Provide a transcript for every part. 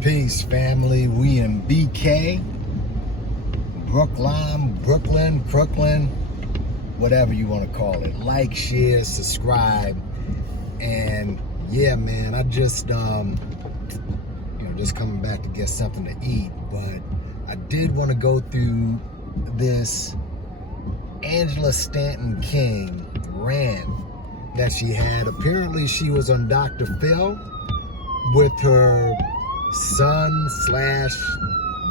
Peace, family. We in BK, Brooklyn, whatever you want to call it. Like, share, subscribe, and yeah, man. I just just coming back to get something to eat, but I did want to go through this Angela Stanton King rant that she had. Apparently, she was on Dr. Phil with her son slash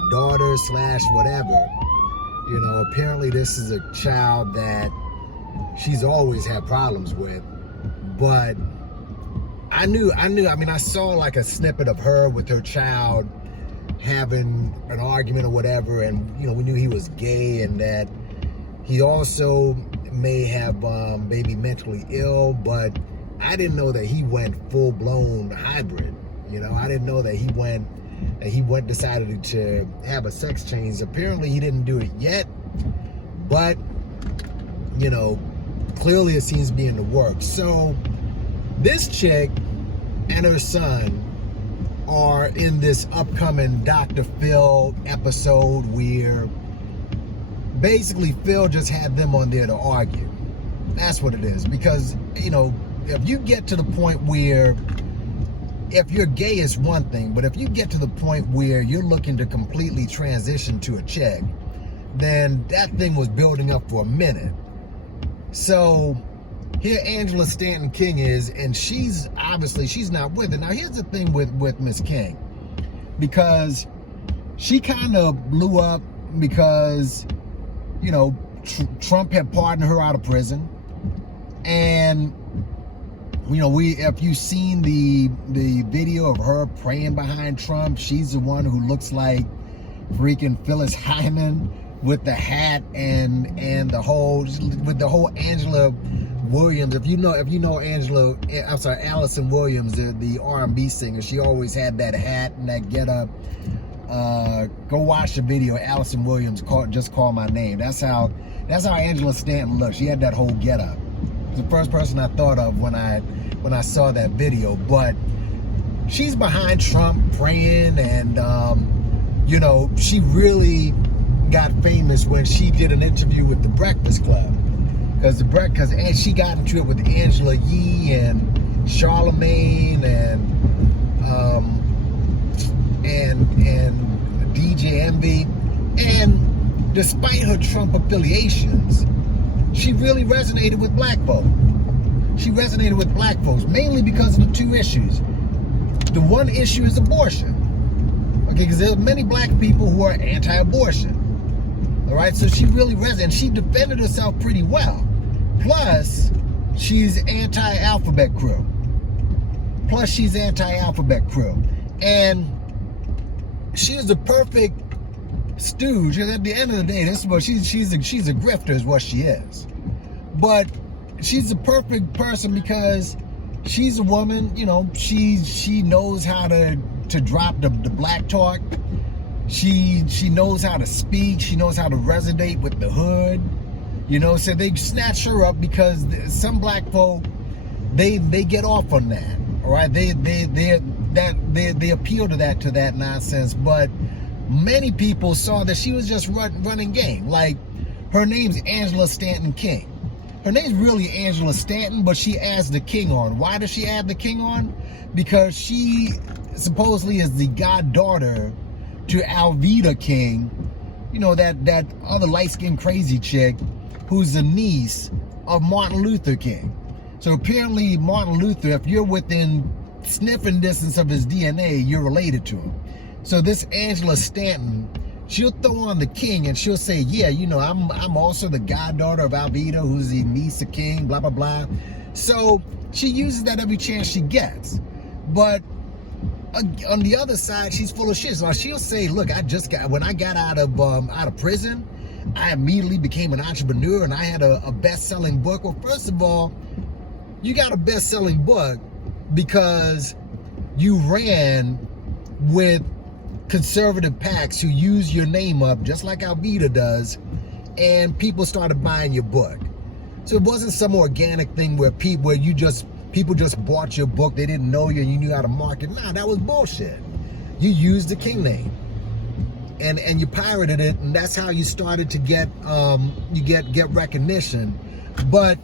daughter slash whatever. You know, apparently this is a child that she's always had problems with. But I mean, I saw like a snippet of her with her child having an argument or whatever, and you know, we knew he was gay and that he also may have maybe mentally ill, but I didn't know that he went full-blown hybrid. You know, I didn't know that he decided to have a sex change. Apparently he didn't do it yet, but you know, clearly it seems to be in the works. So this chick and her son are in this upcoming Dr. Phil episode where basically Phil just had them on there to argue. That's what it is. Because, you know, if you get to the point where, if you're gay, it's one thing, but if you get to the point where you're looking to completely transition to a chick, then that thing was building up for a minute. So here Angela Stanton King is, and she's not with it. Now here's the thing with Miss King, because she kind of blew up because, you know, Trump had pardoned her out of prison, and you know, if you've seen the video of her praying behind Trump, she's the one who looks like freaking Phyllis Hyman with the hat and the whole Angela Williams. If you know Allison Williams, the R&B singer, she always had that hat and that getup. Go watch the video. Allison Williams, just call my name. That's how Angela Stanton looked. She had that whole getup. The first person I thought of when I saw that video. But she's behind Trump praying, and you know, she really got famous when she did an interview with the Breakfast Club, because she got into it with Angela Yee and Charlemagne and DJ Envy, and despite her Trump affiliations, she really resonated with black folks. She resonated with black folks mainly because of the two issues. The one issue is abortion. Okay, because there's many black people who are anti-abortion. All right, so she really resonated. She defended herself pretty well. Plus, she's anti-alphabet crew. And she is the perfect stooge. And at the end of the day, this is what she's a grifter, is what she is. But she's the perfect person because she's a woman. You know, she knows how to drop the black talk. She knows how to speak. She knows how to resonate with the hood. You know, so they snatch her up because some black folk, they get off on that. All right, they appeal to that nonsense. But many people saw that she was just running game. Like, her name's Angela Stanton King. Her name's really Angela Stanton, but she adds the King on. Why does she add the King on? Because she supposedly is the goddaughter to Alveda King, you know, that other light-skinned crazy chick who's the niece of Martin Luther King. So apparently Martin Luther, if you're within sniffing distance of his DNA, you're related to him. So this Angela Stanton, she'll throw on the King and she'll say, yeah, you know, I'm also the goddaughter of Alveda, who's the niece of King, blah, blah, blah. So she uses that every chance she gets. But on the other side, she's full of shit. So she'll say, look, when I got out of prison, I immediately became an entrepreneur and I had a best-selling book. Well, first of all, you got a best-selling book because you ran with conservative PACs who use your name up just like Alveda does, and people started buying your book. So it wasn't some organic thing where people just bought your book, they didn't know you and you knew how to market. Nah, that was bullshit. you used the King name. And you pirated it, and that's how you started to get recognition. But,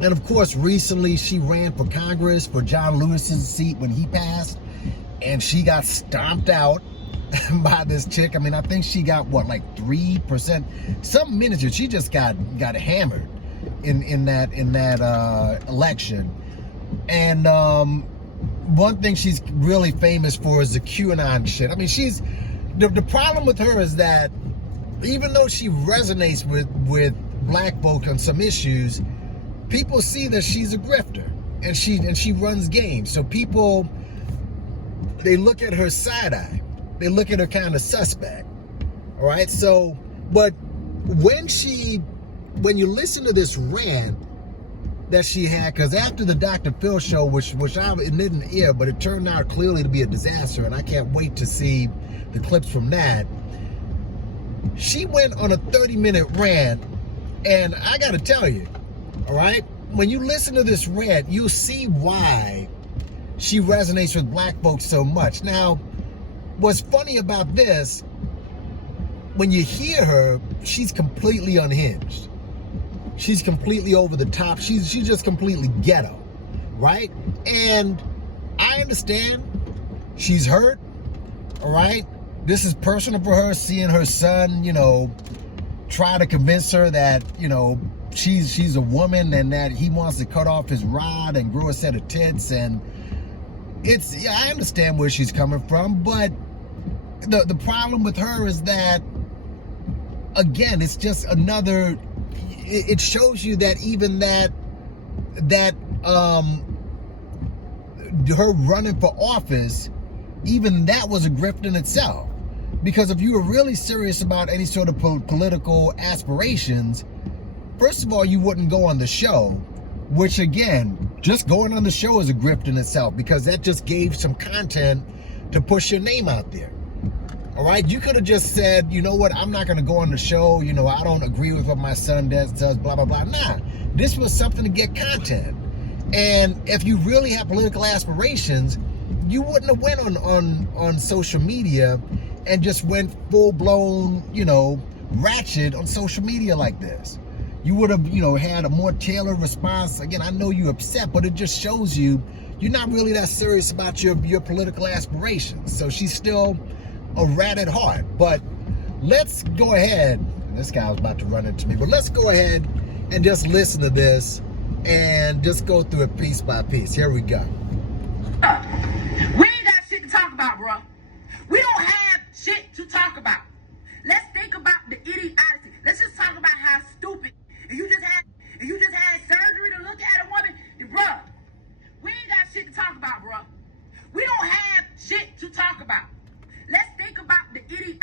and of course, recently she ran for Congress for John Lewis's seat when he passed, and she got stomped out by this chick. I mean, I think she got what, like 3%, some miniature. She just got hammered in that election. And one thing she's really famous for is the QAnon shit. I mean, she's the problem with her is that even though she resonates with black folk on some issues, people see that she's a grifter and she runs games. So people, they look at her side eye. They look at her kind of suspect. All right. So, but when you listen to this rant that she had, because after the Dr. Phil show, which I didn't air, but it turned out clearly to be a disaster, and I can't wait to see the clips from that. She went on a 30-minute rant, and I got to tell you, all right, when you listen to this rant, you'll see why she resonates with black folks so much. Now, what's funny about this, when you hear her, she's completely unhinged. She's completely over the top. She's just completely ghetto, right? And I understand she's hurt, all right? This is personal for her, seeing her son, try to convince her that, she's a woman and that he wants to cut off his rod and grow a set of tits. And I understand where she's coming from, but the problem with her is that, again, it's just another, it shows you that even her running for office, even that was a grift in itself. Because if you were really serious about any sort of political aspirations, first of all, you wouldn't go on the show, which again, just going on the show is a grift in itself, because that just gave some content to push your name out there. All right, you could have just said, you know what, I'm not going to go on the show. I don't agree with what my son does, blah, blah, blah. Nah, this was something to get content. And if you really have political aspirations, you wouldn't have went on social media and just went full-blown, ratchet on social media like this. You would have, had a more tailored response. Again, I know you're upset, but it just shows you're not really that serious about your political aspirations. So she's still a rat at heart. But let's go ahead. This guy was about to run into me, but let's go ahead and just listen to this and just go through it piece by piece. Here we go. We ain't got shit to talk about, bro. We don't have shit to talk about. Let's think about the idiocy. Let's just talk about how stupid. And you just had surgery to look at a woman, bro. We ain't got shit to talk about, bro. We don't have shit to talk about. Let's think about the idiocy.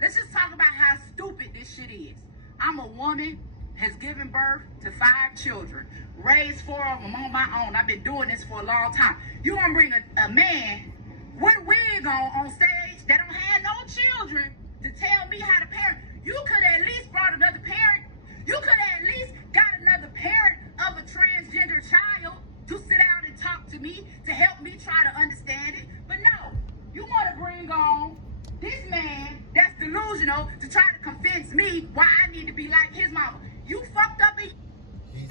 Let's just talk about how stupid this shit is. I'm a woman, has given birth to 5 children, raised 4 of them on my own. I've been doing this for a long time. You gonna bring a man with a wig on stage that don't have no children to tell me how to parent? You could at least brought another parent. You could at least got another parent of a transgender child to sit down and talk to me, to help me try to understand it. But no, you want to bring on this man that's delusional to try to convince me why I need to be like his mama. You fucked up and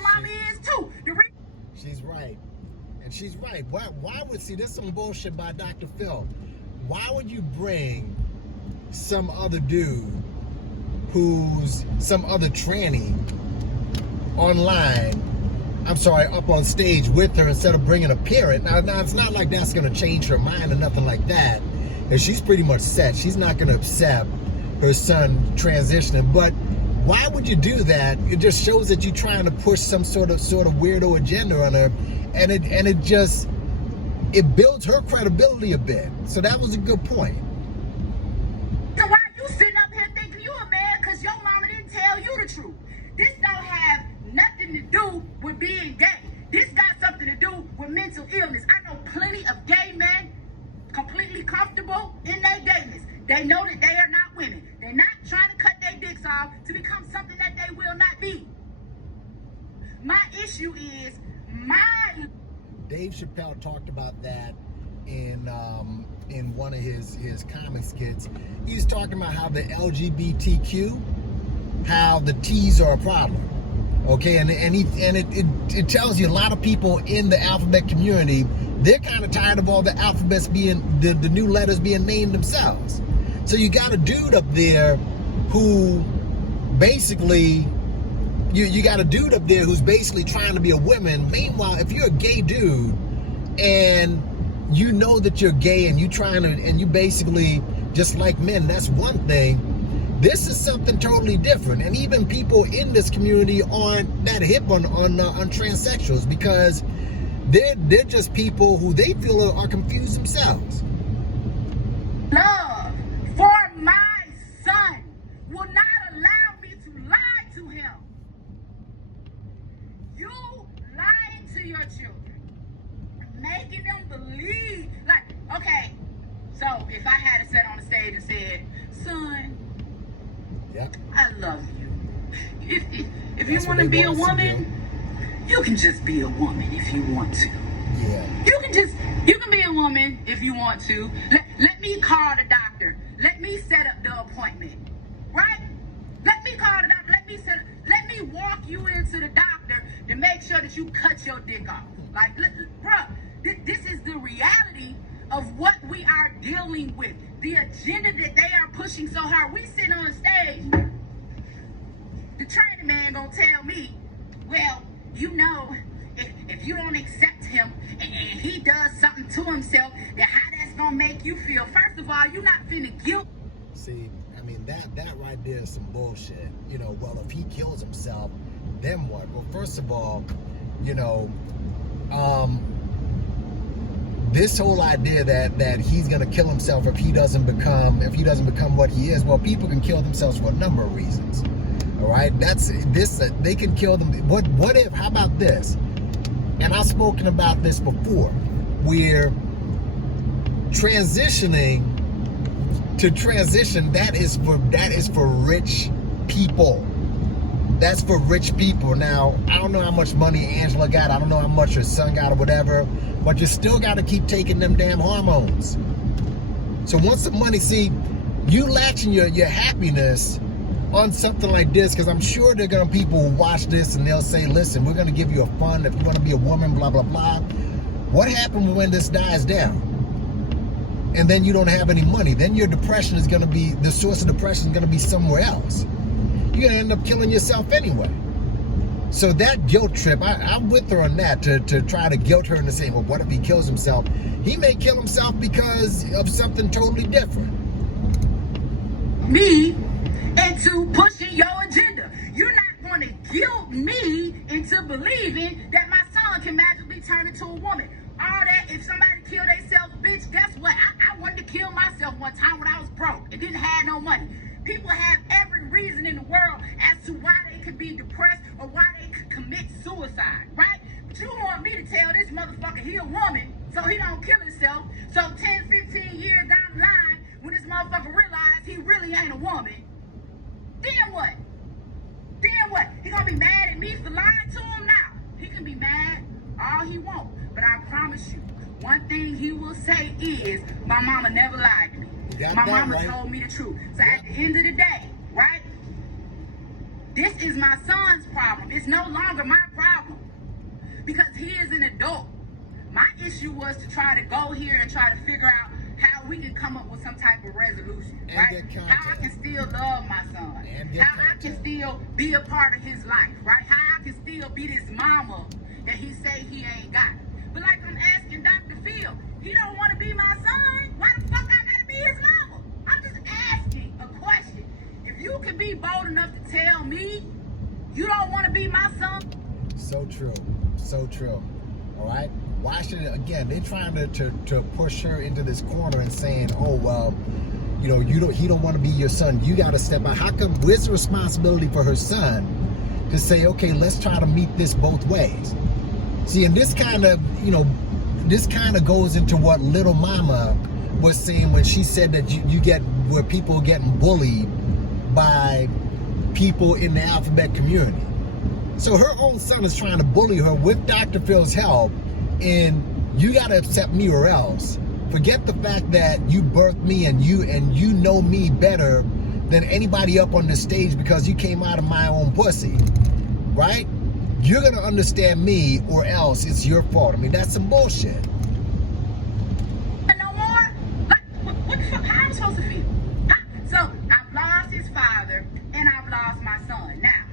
mama is too. She's right. And she's right. Why would, see, this some bullshit by Dr. Phil. Why would you bring some other dude who's some other tranny up on stage with her instead of bringing a parent? Now it's not like that's going to change her mind or nothing like that. And she's pretty much set. She's not going to accept her son transitioning. But why would you do that? It just shows that you're trying to push some sort of weirdo agenda on her. And it builds her credibility a bit. So that was a good point. So why you sitting up here thinking you a man because your mama didn't tell you the truth? This don't have nothing to do with being gay. This got something to do with mental illness. I know plenty of gay men completely comfortable in their gayness. They know that they are not women. They're not trying to cut their dicks off to become something that they will not be. My issue is Dave Chappelle talked about that in in one of his comic skits. He was talking about how the LGBTQ, how the T's are a problem. Okay, and it tells you a lot of people in the alphabet community, they're kind of tired of all the alphabets being, the new letters being named themselves. So you got a dude up there who basically, you got a dude up there who's basically trying to be a woman. Meanwhile, if you're a gay dude and you know that you're gay and you basically just like men, that's one thing. This is something totally different, and even people in this community aren't that hip on transsexuals, because they're just people who they feel are confused themselves. Love for my son will not allow me to lie to him. You lying to your children, making them believe, like, okay, so if I had to sit on the stage and said, son, Yep. I love you. If you want to be a woman, you can just be a woman if you want to. Yeah. You can be a woman if you want to. Let me call the doctor. Let me set up the appointment. Right? Let me call the doctor. Let me walk you into the doctor to make sure that you cut your dick off. Like, bruh, this is the reality of what we are dealing with. The agenda that they are pushing so hard. We sit on stage, the training man gonna tell me, well, you know, if you don't accept him and he does something to himself, then how that's gonna make you feel. First of all, you're not finna guilt. See, I mean, that right there is some bullshit. You know, well, if he kills himself, then what? Well, first of all, you know, this whole idea that he's gonna kill himself if he doesn't become what he is. Well, people can kill themselves for a number of reasons. All right, they can kill them. What if? How about this? And I've spoken about this before. We're transitioning to transition. That is for rich people. That's for rich people. Now, I don't know how much money Angela got. I don't know how much her son got or whatever. But you still got to keep taking them damn hormones. So once the money, see, you latching your happiness on something like this, because I'm sure there are going to be people who watch this and they'll say, listen, we're going to give you a fund if you want to be a woman, blah, blah, blah. What happens when this dies down? And then you don't have any money. Then your depression is going to be, the source of depression is going to be somewhere else. You're going to end up killing yourself anyway. So that guilt trip, I'm with her on that, to try to guilt her into saying, well, what if he kills himself? He may kill himself because of something totally different. Me into pushing your agenda. You're not going to guilt me into believing that my son can magically turn into a woman. All that, if somebody kill themselves, bitch, guess what? I wanted to kill myself one time when I was broke and didn't have no money. People have every reason in the world as to why they could be depressed or why they could commit suicide, right? But you want me to tell this motherfucker he a woman so he don't kill himself. So 10, 15 years down the line, when this motherfucker realize he really ain't a woman, then what? Then what? He gonna be mad at me for lying to him now? He can be mad all he wants, but I promise you, one thing he will say is, my mama never lied to me. My mama told me the truth. So at the end of the day, right? This is my son's problem. It's no longer my problem because he is an adult. My issue was to try to go here and try to figure out how we can come up with some type of resolution, and right? How I can still love my son. How I can still be a part of his life, right? How I can still be this mama that he say he ain't got. But like I'm asking Dr. Phil, he don't want to be my son. Why the fuck I gotta be his mama? I'm just asking a question. If you can be bold enough to tell me you don't want to be my son. So true. So true. All right. Why should it, again, they're trying to push her into this corner and saying, oh, well, you know, he don't want to be your son. You got to step out. How come, where's the responsibility for her son to say, okay, let's try to meet this both ways? See, and this kind of, you know, this kind of goes into what Little Mama was saying when she said that you get where people are getting bullied by people in the alphabet community. So her own son is trying to bully her with Dr. Phil's help, and you got to accept me or else. Forget the fact that you birthed me and you know me better than anybody up on the stage because you came out of my own pussy, right? You're gonna understand me or else it's your fault. I mean, that's some bullshit. No more? Like, what the fuck? How am I supposed to feel? So, I've lost his father and I've lost my son. Now,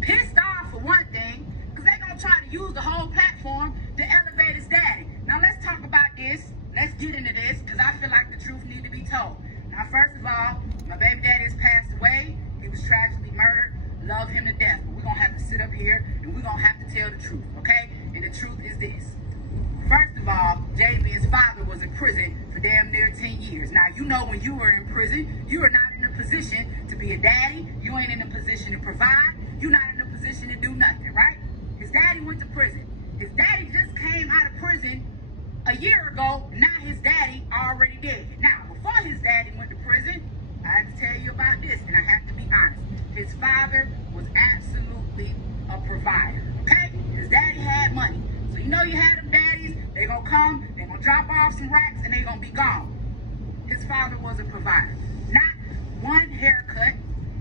pissed off for one thing, because they're gonna try to use the whole platform to elevate his daddy. Now, let's talk about this. Let's get into this, because I feel like the truth needs to be told. Now, first of all, my baby daddy has passed away. He was tragically murdered. Love him to death. But we're going to have to sit up here and we're going to have to tell the truth, okay? And the truth is this. First of all, Javian's father was in prison for damn near 10 years. Now, you know when you were in prison, you are not in a position to be a daddy. You ain't in a position to provide. You're not in a position to do nothing, right? His daddy went to prison. His daddy just came out of prison a year ago. Now his daddy already dead. Now, before his daddy went to prison, I have to tell you about this, and I have to be honest. His father was absolutely a provider, okay? His daddy had money. So you know you had them daddies, they gonna come, they gonna drop off some racks, and they gonna be gone. His father was a provider. Not one haircut,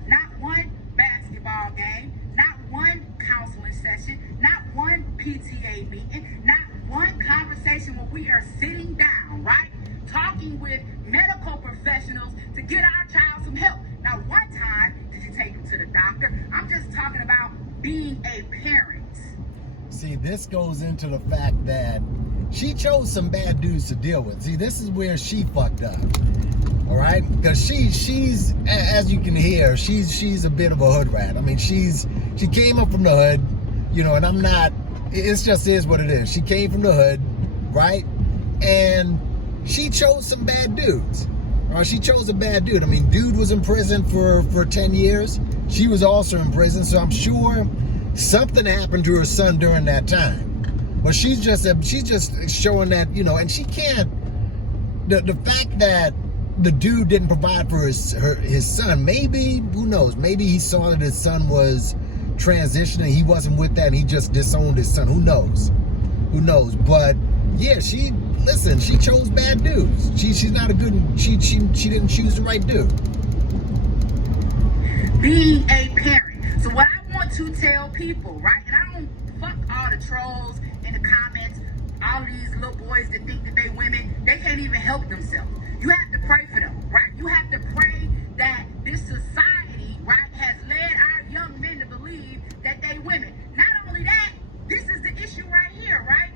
not one basketball game, not one counseling session, not one PTA meeting, not one conversation where we are sitting down, right? Talking with medical professionals to get our child some help. Now, one time, did you take him to the doctor? I'm just talking about being a parent. See, this goes into the fact that she chose some bad dudes to deal with. See, this is where she fucked up. All right? Because she's, as you can hear, she's a bit of a hood rat. I mean, she came up from the hood, you know, and I'm not, it just is what it is. She came from the hood, right? And she chose some bad dudes. She chose a bad dude. I mean, dude was in prison for 10 years. She was also in prison, so I'm sure something happened to her son during that time. But she's just showing that, you know, and she can't, the fact that the dude didn't provide for his son, maybe, who knows, maybe he saw that his son was transitioning, he wasn't with that, and he just disowned his son. Who knows? But yeah, she chose bad dudes. She's not a good, she didn't choose the right dude. Being a parent. So what I want to tell people, right, and I don't fuck all the trolls in the comments, all these little boys that think that they women, they can't even help themselves. You have to pray for them, right? You have to pray that this society, right, has led our young men to believe that they women. Not only that, this is the issue right here, right?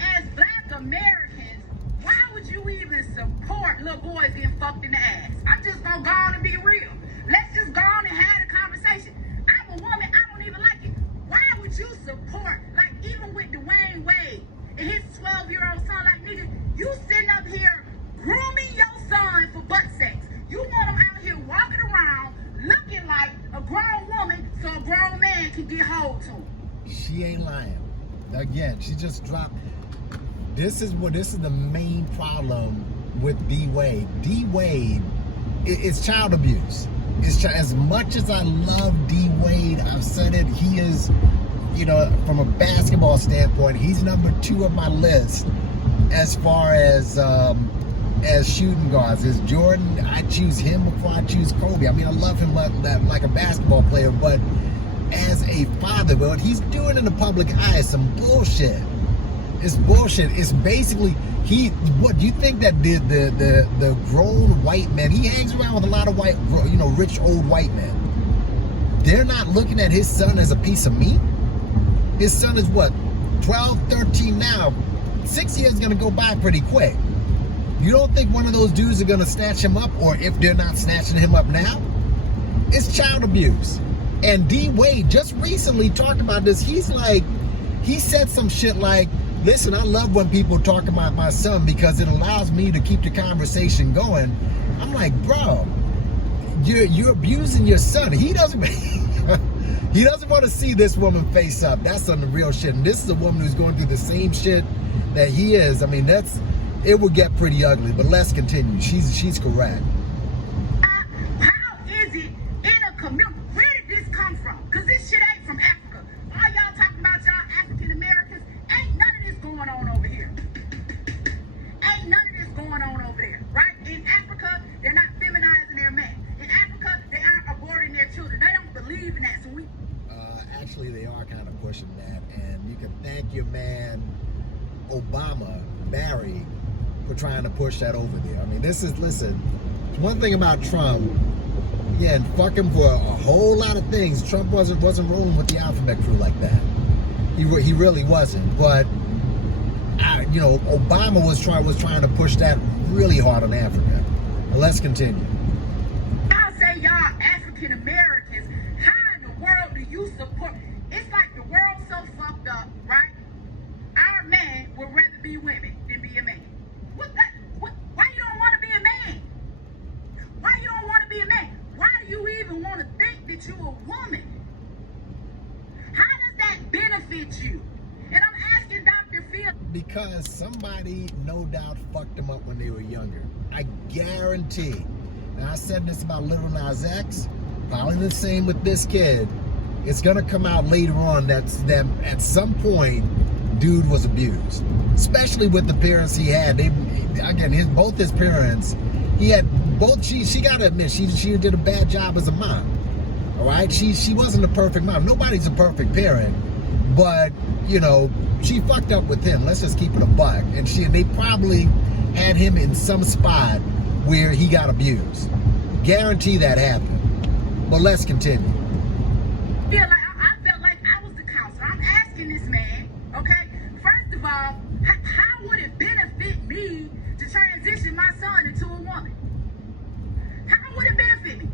As Black Americans, why would you even support little boys getting fucked in the ass? I'm just gonna go on and be real. Let's just go on and have a conversation. I'm a woman, I don't even like it. Why would you support, like even with Dwayne Wade and his 12-year-old son, like nigga, you sitting up here grooming your son for butt sex. You want him out here walking around looking like a grown woman so a grown man can get hold to him. She ain't lying. Again, she just dropped. This is the main problem with D Wade. D Wade, it's child abuse. As much as I love D Wade, I've said it, he is, you know, from a basketball standpoint, he's number 2 on my list as far as shooting guards. As Jordan, I choose him before I choose Kobe. I mean, I love him like a basketball player, but as a father, what he's doing in the public eye is some bullshit. It's bullshit. It's basically, what do you think that the grown white men, he hangs around with a lot of white, you know, rich old white men. They're not looking at his son as a piece of meat. His son is what, 12, 13 now. 6 years is going to go by pretty quick. You don't think one of those dudes are going to snatch him up, or if they're not snatching him up now? It's child abuse. And D Wade just recently talked about this. He said some shit like, listen, I love when people talk about my son because it allows me to keep the conversation going. I'm like, bro, you're abusing your son. He doesn't he doesn't want to see this woman face up. That's some real shit. And this is a woman who's going through the same shit that he is. I mean, it would get pretty ugly, but let's continue. She's correct. How is it in a community? Where did this come from? Because this shit ain't from Africa. All y'all talking about y'all African Americans, ain't none of this going on over here. Ain't none of this Obama, Barry, for trying to push that over there. I mean, listen, one thing about Trump, again, fuck him for a whole lot of things. Trump wasn't rolling with the alphabet crew like that. He really wasn't. But Obama was trying to push that really hard on Africa. But let's continue. Y'all say y'all African Americans. How in the world do you support? It's like the world's so fucked up, right? Our men would rather be women than be a man. Why you don't want to be a man? Why you don't want to be a man? Why do you even want to think that you're a woman? How does that benefit you? And I'm asking Dr. Phil. Because somebody no doubt fucked them up when they were younger. I guarantee. And I said this about Little Nas X, probably the same with this kid. It's gonna come out later on that at some point, dude was abused. Especially with the parents he had. Both his parents, he had both. She gotta admit, she did a bad job as a mom. All right, she wasn't a perfect mom. Nobody's a perfect parent, but she fucked up with him. Let's just keep it a buck. And they probably had him in some spot where he got abused. Guarantee that happened. But let's continue. I felt like I was the counselor. I'm asking this man, okay? First of all, how would it benefit me to transition my son into a woman? How would it benefit me?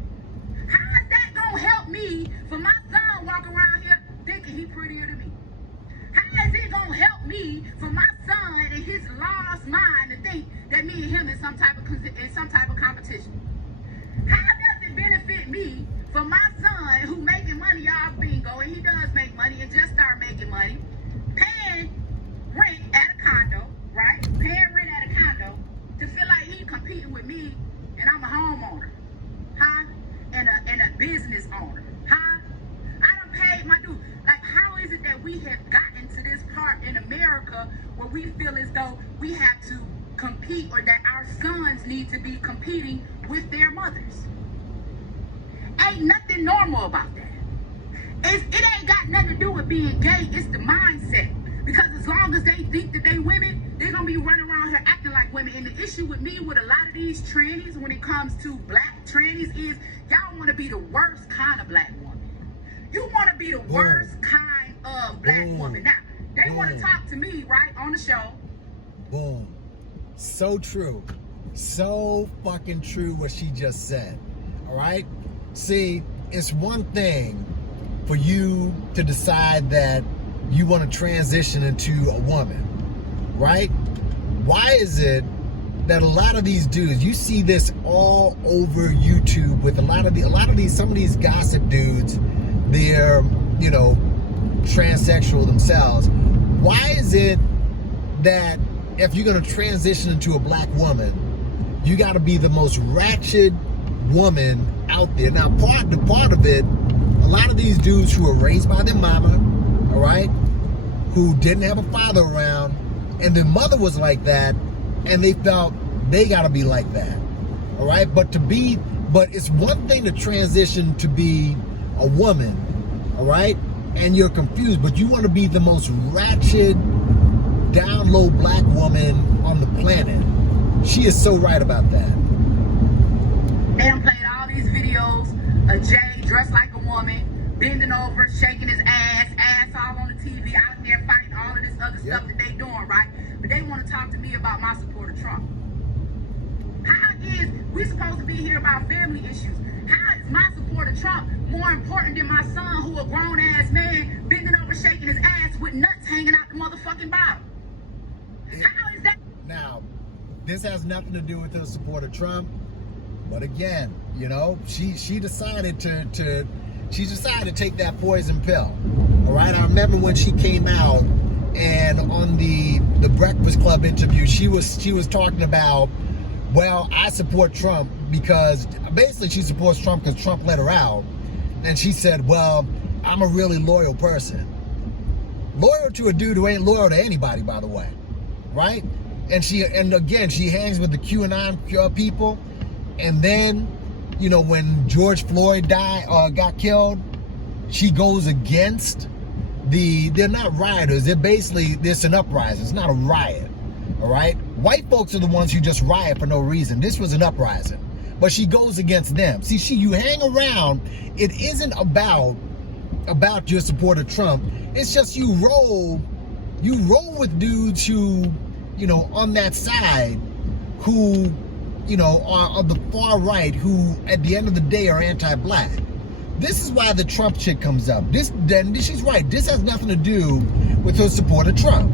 How is that gonna help me for my son walking around here thinking he's prettier than me? How is it gonna help me for my son and his lost mind to think that me and him in some type of competition? How does it benefit me for my son who making money off bingo, and he does make money and just start making money, paying rent at a condo, right? Paying rent at a condo to feel like he competing with me and I'm a homeowner, huh? And a business owner, huh? I done paid my dues. Like, how is it that we have gotten to this part in America where we feel as though we have to compete, or that our sons need to be competing with their mothers? Ain't nothing normal about that. It ain't got nothing to do with being gay. It's the mindset. Because as long as they think that they women, they're going to be running around here acting like women. And the issue with me with a lot of these trannies when it comes to black trannies is y'all want to be the worst kind of black woman. You want to be the worst kind of black woman. Now, they want to talk to me, right, on the show. Boom. So true. So fucking true what she just said. All right? See, it's one thing for you to decide that you want to transition into a woman, right? Why is it that a lot of these dudes, you see this all over YouTube with some of these gossip dudes, they're, transsexual themselves. Why is it that if you're going to transition into a black woman, you got to be the most ratchet woman out there? Now, part of it, a lot of these dudes who were raised by their mama, all right, who didn't have a father around, and their mother was like that, and they felt they got to be like that, all right? But it's one thing to transition to be a woman, all right? And you're confused, but you want to be the most ratchet, down low black woman on the planet. She is so right about that. They done played all these videos of Jay dressed like a woman, bending over, shaking his ass all on the TV, out there fighting all of this other stuff that they doing, right? But they want to talk to me about my support of Trump. How is we supposed to be here about family issues? How is my support of Trump more important than my son, who a grown-ass man, bending over, shaking his ass with nuts hanging out the motherfucking bottom? How is that? Now, this has nothing to do with her support of Trump, but again, she decided to take that poison pill. All right, I remember when she came out and on the Breakfast Club interview, she was talking about, well, I support Trump because basically she supports Trump because Trump let her out, and she said, well, I'm a really loyal person. Loyal to a dude who ain't loyal to anybody, by the way, right? And again, she hangs with the QAnon people, and then, when George Floyd got killed, she goes against they're not rioters. They're basically, it's an uprising. It's not a riot, all right? White folks are the ones who just riot for no reason. This was an uprising, but she goes against them. See, you hang around. It isn't about your support of Trump. It's just you roll with dudes who, on that side, who, are on the far right, who at the end of the day are anti-black. This is why the Trump chick comes up. She's right. This has nothing to do with her support of Trump.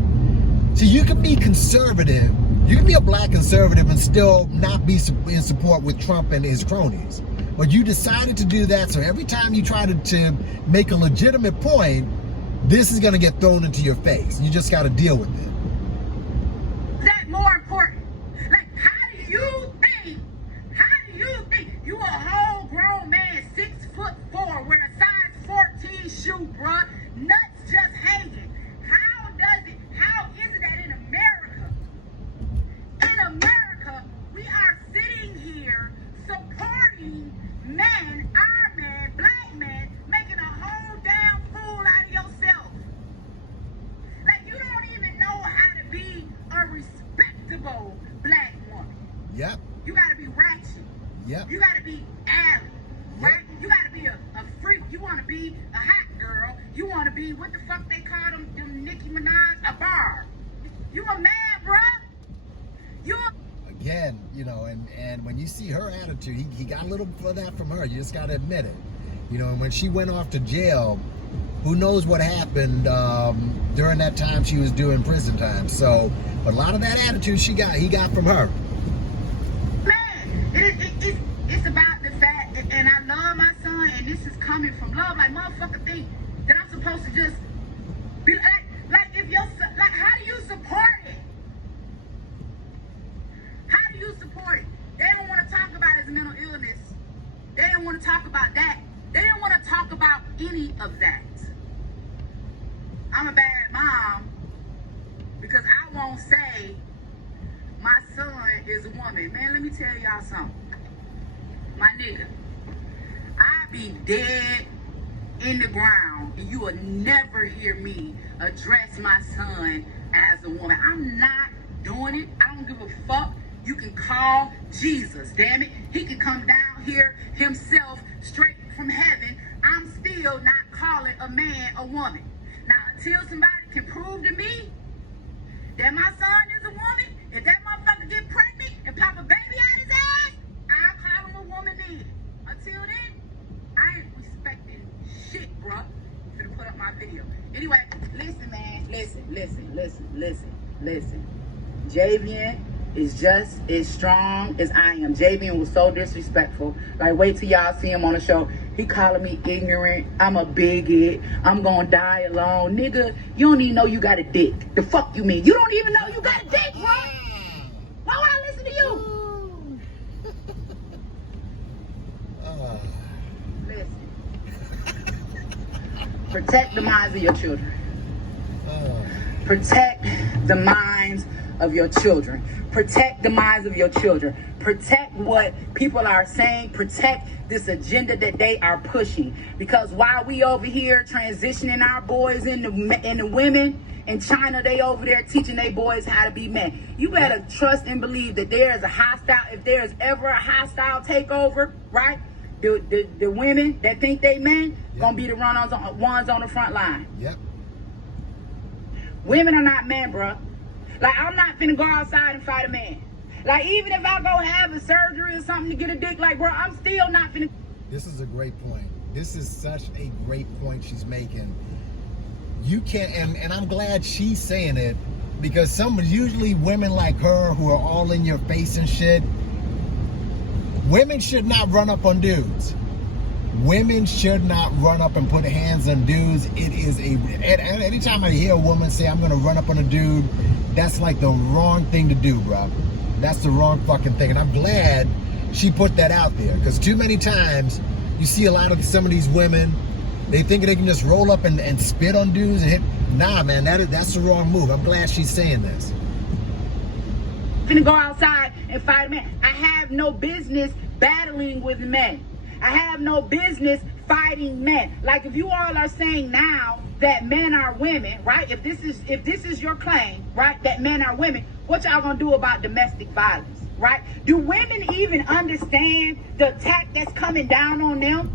So you can be conservative. You can be a black conservative and still not be in support with Trump and his cronies. But you decided to do that. So every time you try to make a legitimate point, this is going to get thrown into your face. You just got to deal with it. Is that more important? Like, how do you think you a whole grown man, 6'4", wearing a size 14 shoe, bruh, nuts just hanging? How is it that in America, we are sitting here supporting men, our men, black men, making a whole damn fool out of yourself? Like, you don't even know how to be a respectable black woman. Yep. You gotta be ratchet. Yep. You gotta be alley, right? Yep. You gotta be a freak. You wanna be a hot girl. You wanna be, what the fuck they call them Nicki Minaj? A bar. You a man, bruh. Again, and when you see her attitude, he got a little of that from her. You just got to admit it. And when she went off to jail, who knows what happened during that time she was doing prison time. So, but a lot of that attitude he got from her. Man, it's about the fact, and I love my son, and this is coming from love. Like, motherfucker think that I'm supposed to just be like if your son, like, how do you support it? How do you support it? They don't want to talk about his mental illness. They don't want to talk about that. They don't want to talk about any of that. I'm a bad mom because I won't say my son is a woman. Man, let me tell y'all something. My nigga, I be dead in the ground and you will never hear me address my son as a woman. I'm not doing it. I don't give a fuck. You can call Jesus, damn it. He can come down here himself straight from heaven. I'm still not calling a man a woman. Now, until somebody can prove to me that my son is a woman, if that motherfucker get pregnant and pop a baby out his ass, I'll call him a woman then. Until then, I ain't respecting shit, bruh. I'm finna put up my video. Anyway, listen, man. Listen. Javian is just as strong as I am. Javian was so disrespectful. Like, wait till y'all see him on the show. He calling me ignorant. I'm a bigot. I'm gonna die alone. Nigga, you don't even know you got a dick. The fuck you mean? You don't even know you got a dick, bro. Why would I listen to you? Listen. Protect the minds of your children. Protect the minds of your children. Protect the minds of your children. Protect what people are saying. Protect this agenda that they are pushing. Because while we over here transitioning our boys into women, in China, they over there teaching their boys how to be men. You better trust and believe that there is a hostile, if there is ever a hostile takeover, right? The women that think they men, gonna be the ones on the front line. Yep. Women are not men, bruh. Like, I'm not finna go outside and fight a man. Like, even if I go have a surgery or something to get a dick, like, bro, I'm still not finna. This is a great point. This is such a great point she's making. You can't, and I'm glad she's saying it, because usually women like her who are all in your face and shit, women should not run up on dudes. Women should not run up and put hands on dudes. Anytime I hear a woman say, I'm gonna run up on a dude, that's like the wrong thing to do, bro. That's the wrong fucking thing. And I'm glad she put that out there, because too many times you see some of these women, they think they can just roll up and spit on dudes and hit. Nah, man, that's the wrong move. I'm glad she's saying this. I'm finna go outside and fight a man. I have no business battling with men. I have no business fighting men. Like if you all are saying now that men are women, right? If this is your claim, right, that men are women, what y'all gonna do about domestic violence, right? Do women even understand the attack that's coming down on them?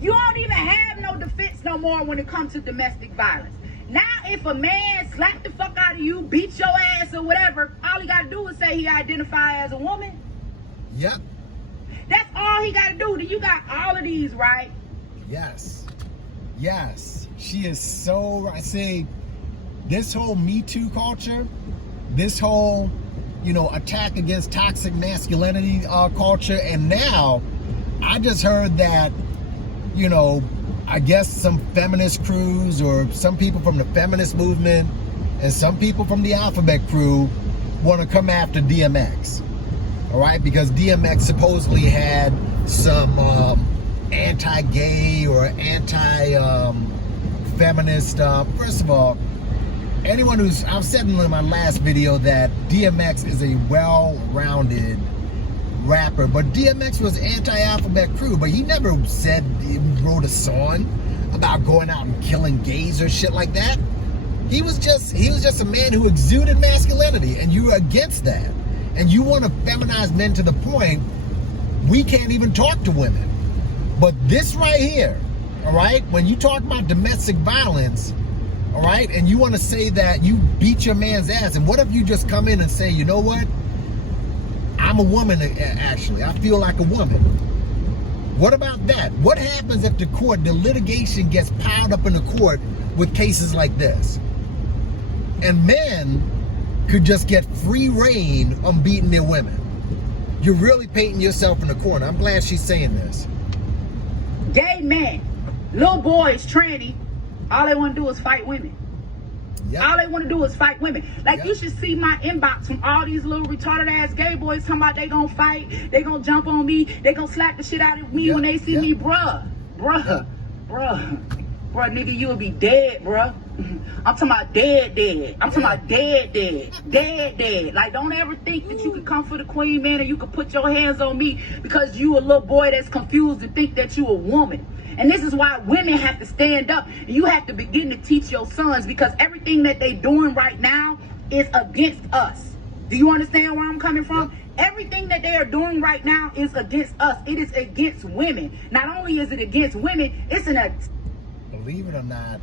You don't even have no defense no more when it comes to domestic violence. Now, if a man slap the fuck out of you, beat your ass or whatever, all he got to do is say he identifies as a woman. Yep. That's all he got to do. Then you got all of these, right? Yes. Yes. She is so right. See, this whole Me Too culture, this whole, attack against toxic masculinity culture, and now I just heard that, I guess some feminist crews or some people from the feminist movement and some people from the Alphabet crew want to come after DMX. All right, because DMX supposedly had some anti-gay or anti-feminist. First of all, anyone I've said in my last video that DMX is a well-rounded rapper, but DMX was anti-Alphabet crew, but he never said he wrote a song about going out and killing gays or shit like that. He was just a man who exuded masculinity, and you're against that. And you want to feminize men to the point we can't even talk to women. But this right here, all right, when you talk about domestic violence, all right, and you want to say that you beat your man's ass, and what if you just come in and say, you know what? I'm a woman, actually. I feel like a woman. What about that? What happens if the litigation gets piled up in the court with cases like this? And men could just get free reign on beating their women. You're really painting yourself in the corner. I'm glad she's saying this. Gay men, little boys, tranny, all they want to do is fight women. Yep. All they want to do is fight women. Like, yep. You should see my inbox from all these little retarded ass gay boys talking about they gonna fight, they gonna jump on me, they gonna slap the shit out of me, yep. When they see me, bruh, nigga, you'll be dead, bruh. I'm talking about dead. I'm talking about dead. Like, don't ever think that you can come for the queen, man, and you can put your hands on me because you a little boy that's confused and think that you a woman. And this is why women have to stand up, and you have to begin to teach your sons, because everything that they doing right now is against us. Do you understand where I'm coming from? Everything that they are doing right now is against us. It is against women. Not only is it against women, it's believe it or not,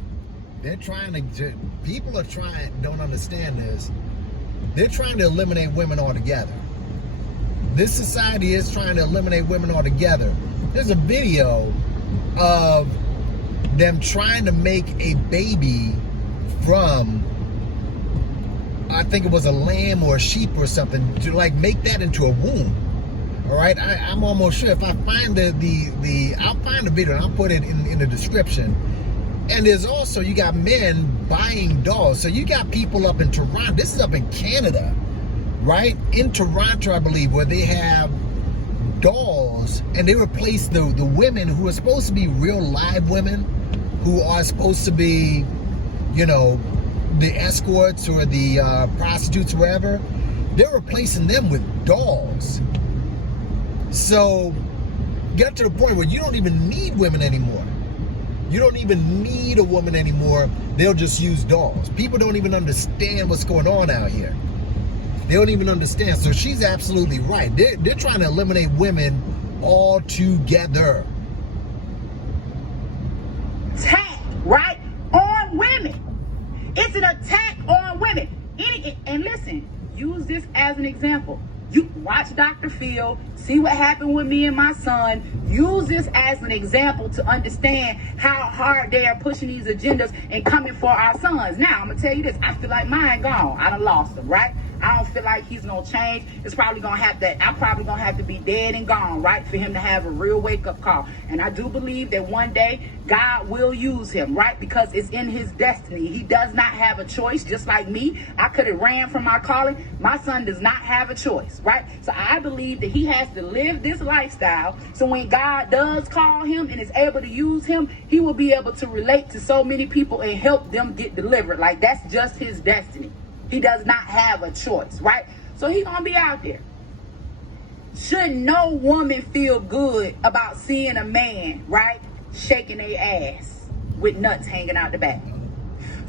they're trying to, don't understand this. They're trying to eliminate women altogether. This society is trying to eliminate women altogether. There's a video of them trying to make a baby from, I think it was a lamb or a sheep or something, to like make that into a womb. All right, I'm almost sure if I find I'll find the video and I'll put it in the description. And there's also, you got men buying dolls. So you got people up in Toronto. This is up in Canada, right? In Toronto, I believe, where they have dolls, and they replace the women who are supposed to be real live women, who are supposed to be, the escorts or the prostitutes, wherever. They're replacing them with dolls. So get to the point where you don't even need women anymore. You don't even need a woman anymore. They'll just use dolls. People don't even understand what's going on out here. They don't even understand. So she's absolutely right. They're trying to eliminate women altogether. Attack, right? On women. It's an attack on women. And listen, use this as an example. You watch Dr. Phil, see what happened with me and my son. Use this as an example to understand how hard they are pushing these agendas and coming for our sons. Now, I'm going to tell you this. I feel like mine gone. I done lost him, right? I don't feel like he's going to change. It's probably going to have to, I'm probably going to have to be dead and gone, right? For him to have a real wake-up call. And I do believe that one day God will use him, right? Because it's in his destiny. He does not have a choice, just like me. I could have ran from my calling. My son does not have a choice, right? So I believe that he has to live this lifestyle. So when God does call him and is able to use him, he will be able to relate to so many people and help them get delivered. Like, that's just his destiny. He does not have a choice, right? So he's going to be out there. Should no woman feel good about seeing a man, right, shaking their ass with nuts hanging out the back?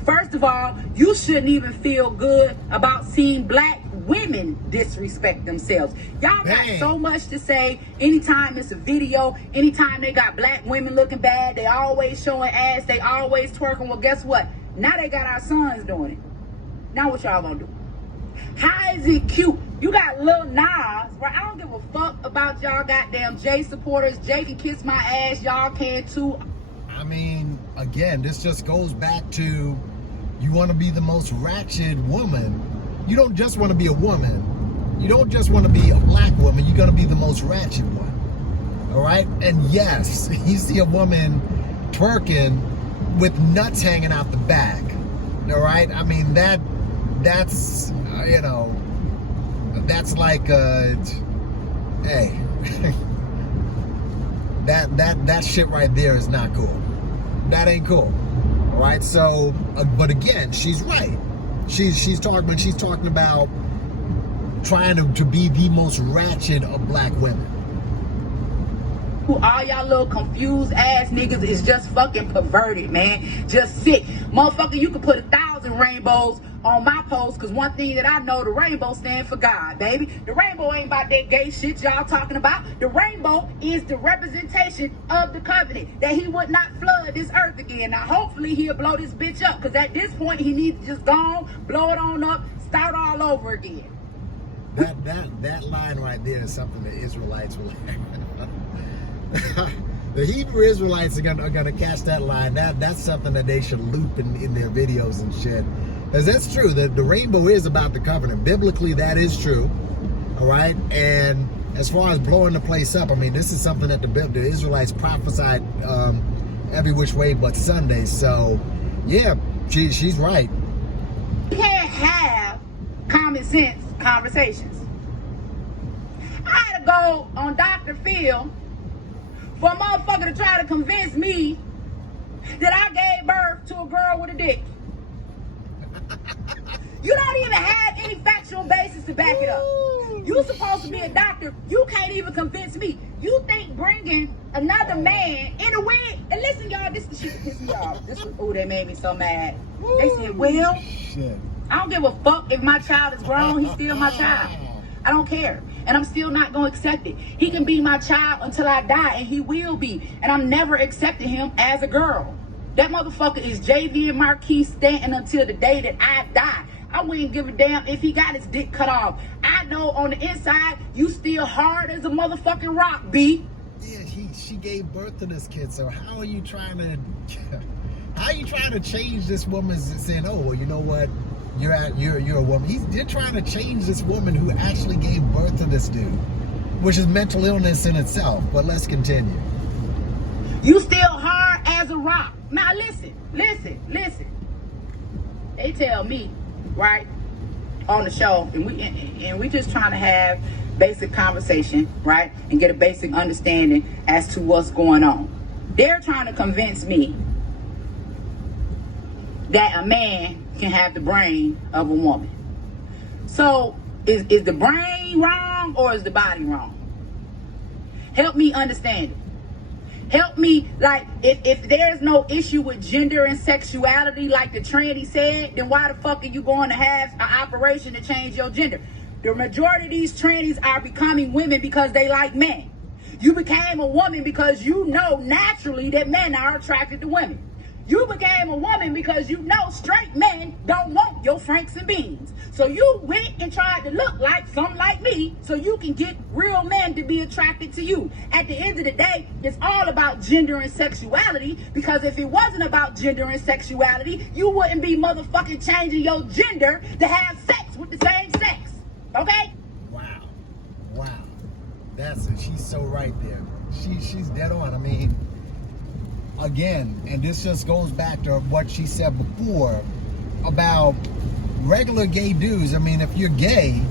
First of all, you shouldn't even feel good about seeing black women disrespect themselves. Y'all got so much to say. Anytime it's a video, anytime they got black women looking bad, they always showing ass, they always twerking. Well, guess what? Now they got our sons doing it. Now what y'all gonna do? How is it cute? You got Lil Nas, right? I don't give a fuck about y'all goddamn Jay supporters. Jay can kiss my ass. Y'all can too. I mean, again, this just goes back to, you want to be the most ratchet woman. You don't just want to be a woman. You don't just want to be a black woman. You're going to be the most ratchet one. All right? And yes, you see a woman twerking with nuts hanging out the back. All right? I mean, that's you know, that's like, hey, that shit right there is not cool. That ain't cool. All right? So, but again, she's right. She's talking about trying to be the most ratchet of black women. All y'all little confused ass niggas is just fucking perverted, man. Just sick. Motherfucker, you can put 1,000 rainbows on my post, because one thing that I know, the rainbow stand for God, baby. The rainbow ain't about that gay shit y'all talking about. The rainbow is the representation of the covenant, that he would not flood this earth again. Now, hopefully he'll blow this bitch up, because at this point, he needs to just go on, blow it on up, start all over again. That line right there is something the Israelites will the Hebrew Israelites are gonna catch that line. That's something that they should loop in their videos and shit. Because that's true. The rainbow is about the covenant. Biblically, that is true. All right? And as far as blowing the place up, I mean, this is something that the Israelites prophesied every which way but Sunday. So, yeah, she's right. You can't have common sense conversations. I had to go on Dr. Phil for a motherfucker to try to convince me that I gave birth to a girl with a dick. You don't even have any factual basis to back it up. You supposed to be a doctor. You can't even convince me. You think bringing another man in a wig, and listen, y'all, this is the shit that pissed me off. They made me so mad. They said, well, I don't give a fuck if my child is grown. He's still my child. I don't care. And I'm still not going to accept it. He can be my child until I die, and he will be. And I'm never accepting him as a girl. That motherfucker is JV and Marquis Stanton until the day that I die. I wouldn't give a damn if he got his dick cut off. I know on the inside, you still hard as a motherfucking rock, B. Yeah, she gave birth to this kid. So how are you trying to change this woman's saying, oh, well, you know what? You're a woman. You're trying to change this woman who actually gave birth to this dude, which is mental illness in itself. But let's continue. You still hard as a rock. Now listen. They tell me, right, on the show, and we just trying to have basic conversation, right, and get a basic understanding as to what's going on. They're trying to convince me that a man can have the brain of a woman. So is the brain wrong or is the body wrong? Help me understand it. Help me, like, if there's no issue with gender and sexuality, like the tranny said, then why the fuck are you going to have an operation to change your gender? The majority of these trannies are becoming women because they like men. You became a woman because you know naturally that men are attracted to women. You became a woman because you know straight men don't want your Franks and Beans. So you went and tried to look like something like me so you can get real men to be attracted to you. At the end of the day, it's all about gender and sexuality, because if it wasn't about gender and sexuality, you wouldn't be motherfucking changing your gender to have sex with the same sex. Okay? Wow. That's it. She's so right there. She's dead on. I mean, again, and this just goes back to what she said before about regular gay dudes. I mean, if you're gay,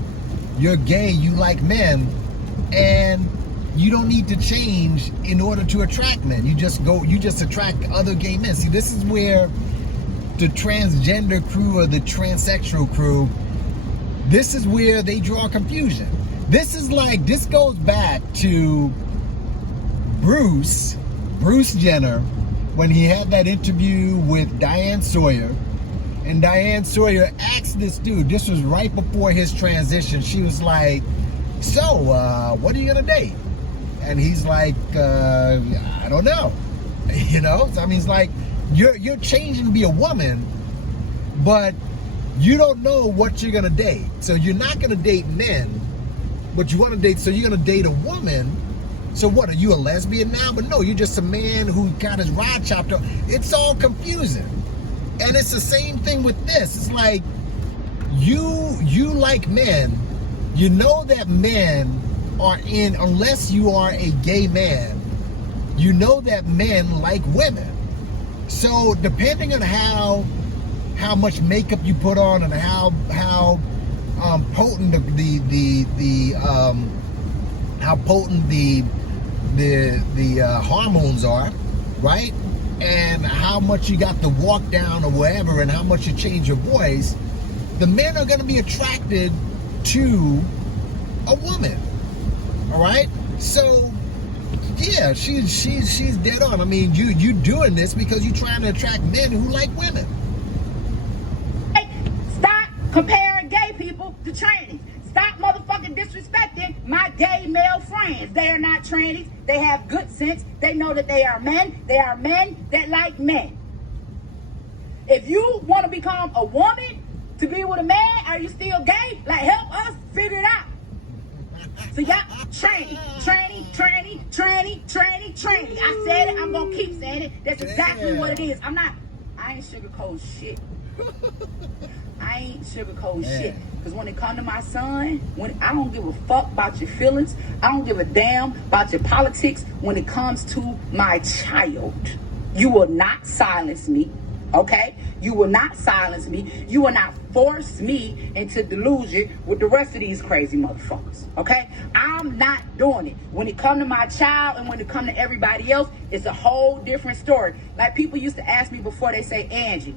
you like men, and you don't need to change in order to attract men. You just attract other gay men. See, this is where the transgender crew or the transsexual crew, this is where they draw confusion. This goes back to Bruce Jenner, when he had that interview with Diane Sawyer, and Diane Sawyer asked this dude, this was right before his transition, she was like, so, what are you gonna date? And he's like, I don't know. You know, so I mean, he's like, you're changing to be a woman, but you don't know what you're gonna date. So you're not gonna date men, but you want to date, so you're gonna date a woman. So what, are you a lesbian now? But no, you're just a man who got his rod chopped off. It's all confusing. And it's the same thing with this. It's like, you like men, you know that men are in, unless you are a gay man, you know that men like women. So depending on how much makeup you put on and how potent the hormones are, right? And how much you got to walk down or wherever, and how much you change your voice, the men are going to be attracted to a woman. All right, so yeah, she's dead on. I mean, you doing this because you're trying to attract men who like women. Hey, stop comparing gay people to trannies. Stop motherfucking disrespecting my gay male friends. They are not trannies. They have good sense. They know that they are men. They are men that like men. If you want to become a woman to be with a man, are you still gay? Like, help us figure it out. So y'all, tranny. I said it, I'm gonna keep saying it. That's exactly what it is. I ain't sugarcoat shit. I ain't sugarcoat shit. Because when it come to my son, I don't give a fuck about your feelings. I don't give a damn about your politics. When it comes to my child, you will not silence me. Okay? You will not silence me. You will not force me into delusion with the rest of these crazy motherfuckers. Okay? I'm not doing it. When it come to my child and when it come to everybody else, it's a whole different story. Like people used to ask me before, they say, Angie,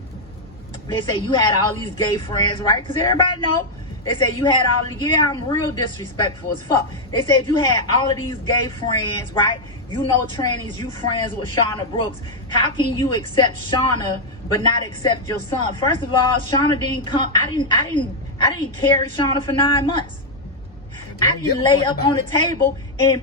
they say you had all these gay friends, right? Because everybody know. They say you had all of the, yeah, I'm real disrespectful as fuck. They said you had all of these gay friends, right? You know trannies, you friends with Shauna Brooks. How can you accept Shauna but not accept your son? First of all, Shauna didn't come. I didn't carry Shauna for 9 months. I didn't lay up on the table in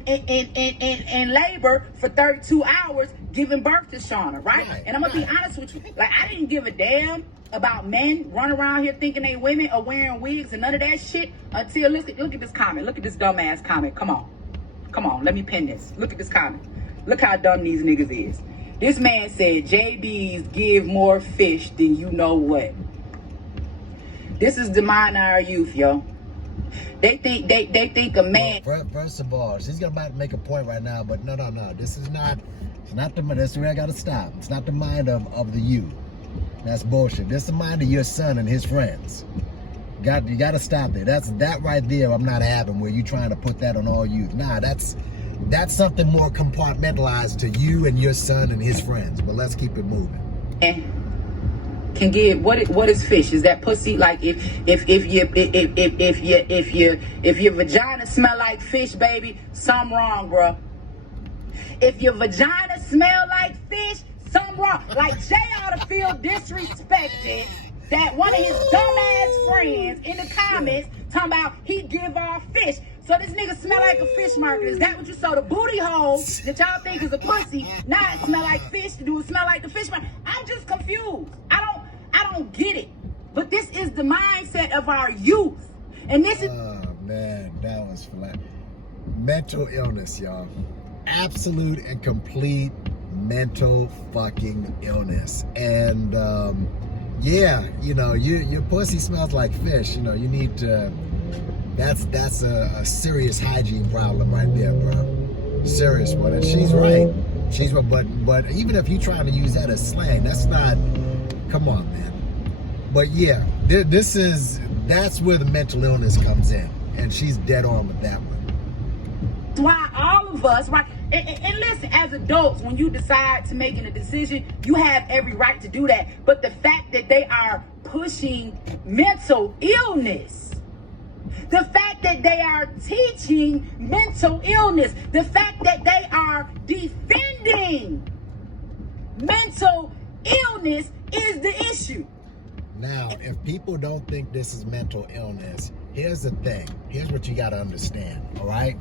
labor for 32 hours giving birth to Shauna, right? And I'm gonna be honest with you, like I didn't give a damn about men running around here thinking they women or wearing wigs and none of that shit until look at this comment. Look at this dumbass comment. Come on, let me pin this. Look at this comment. Look how dumb these niggas is. This man said JBs give more fish than you know what. This is the mind of our youth, yo. They think a man. Well, first of all, she's gonna make a point right now, but no. This is not. It's not the. That's where I gotta stop. It's not the mind of the youth. That's bullshit. This is the mind of your son and his friends. You gotta stop there. That right there. I'm not having where you trying to put that on all youth. Nah, that's something more compartmentalized to you and your son and his friends. But let's keep it moving. Can give what is fish? Is that pussy? Like if your vagina smell like fish, baby, something wrong, bro. If your vagina smell like fish, something wrong. Like Jay ought to feel disrespected that one of his dumbass friends in the comments talking about he give off fish. So this nigga smell like a fish market. Is that what you saw? The booty hole that y'all think is a pussy, now it smell like fish. Do it smell like the fish market? I'm just confused. I don't get it. But this is the mindset of our youth. And this is... Oh, man, that was flat. Mental illness, y'all. Absolute and complete mental fucking illness. And, yeah, you know, your pussy smells like fish. You know, you need to... That's a serious hygiene problem right there, bro. Serious one. And she's right. She's right. But even if you're trying to use that as slang, that's not... Come on, man. But yeah, that's where the mental illness comes in, and she's dead on with that one. Why all of us, right? And listen, as adults, when you decide to making a decision, you have every right to do that. But the fact that they are pushing mental illness, The fact that they are teaching mental illness, the fact that they are defending mental illness is the issue. Now, if people don't think this is mental illness, here's the thing. Here's what you got to understand, all right?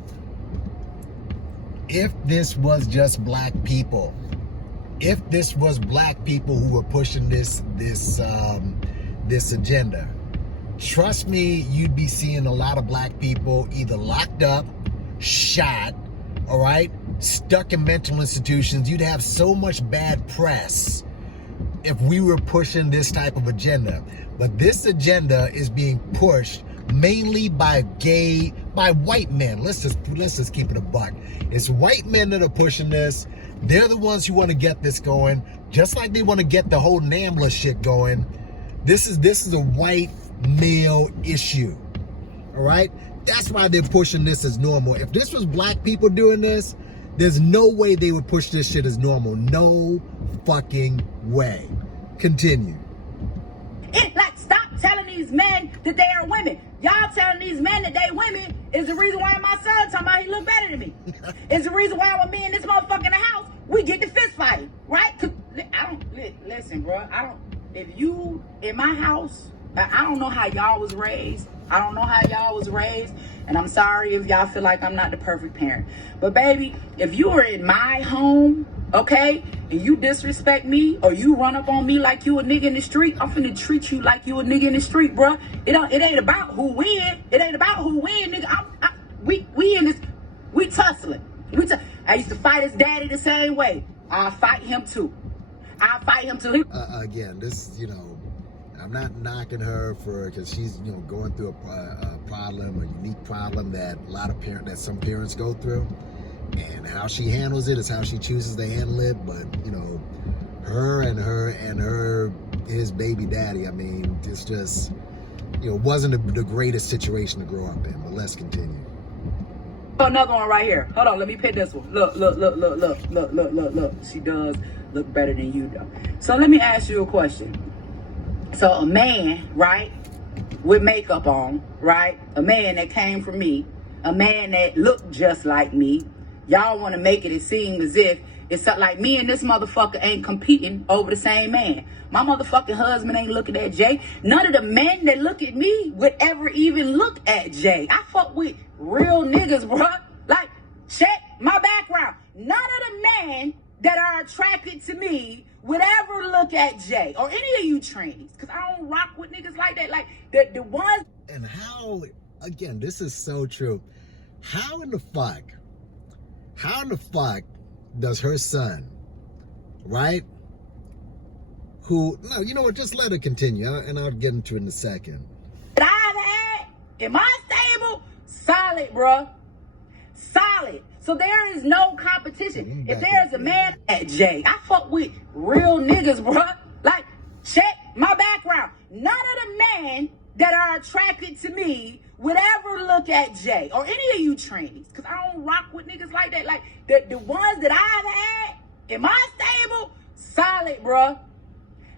If this was just black people, if this was black people who were pushing this agenda, trust me, you'd be seeing a lot of black people either locked up, shot, all right, stuck in mental institutions. You'd have so much bad press if we were pushing this type of agenda. But this agenda is being pushed mainly by white men. Let's just keep it a buck. It's white men that are pushing this. They're the ones who want to get this going, just like they want to get the whole NAMBLA shit going. This is a white male issue. All right? That's why they're pushing this as normal. If this was black people doing this, there's no way they would push this shit as normal. No fucking way. Continue. It's like, stop telling these men that they are women. Y'all telling these men that they women is the reason why my son talking about he look better than me. It's the reason why when me and this motherfucker in the house, we get the fist fighting, right? Cause listen, bro. If you in my house, I don't know how y'all was raised. I don't know how y'all was raised, and I'm sorry if y'all feel like I'm not the perfect parent. But baby, if you are in my home, okay, and you disrespect me or you run up on me like you a nigga in the street, I'm finna treat you like you a nigga in the street, bruh. It ain't about who win. It ain't about who win, nigga. We in this, we tussling. I used to fight his daddy the same way. I'll fight him too. Again, this, I'm not knocking her because she's, going through a problem, a unique problem that some parents go through, and how she handles it is how she chooses to handle it. But her and his baby daddy, I mean, it's just, wasn't the greatest situation to grow up in. But let's continue. Another one right here. Hold on, let me pick this one. Look. She does look better than you, though. So let me ask you a question. So a man, right, with makeup on, right, a man that came from me, a man that looked just like me, y'all want to make it seem as if it's like me and this motherfucker ain't competing over the same man. My motherfucking husband ain't looking at Jay. None of the men that look at me would ever even look at Jay. I fuck with real niggas, bro. Like, check my background. None of the men that are attracted to me would ever look at Jay or any of you trannies, because I don't rock with niggas like that. Like, the ones. And how, again, this is so true. How in the fuck does her son, right? No, you know what? Just let her continue, and I'll get into it in a second. That I've had in my stable, solid, bruh. Solid. So there is no competition. If there's a man at Jay, I fuck with real niggas, bruh. Like, check my background. None of the men that are attracted to me would ever look at Jay or any of you trannies, because I don't rock with niggas like that. Like, the ones that I've had in my stable, solid, bruh.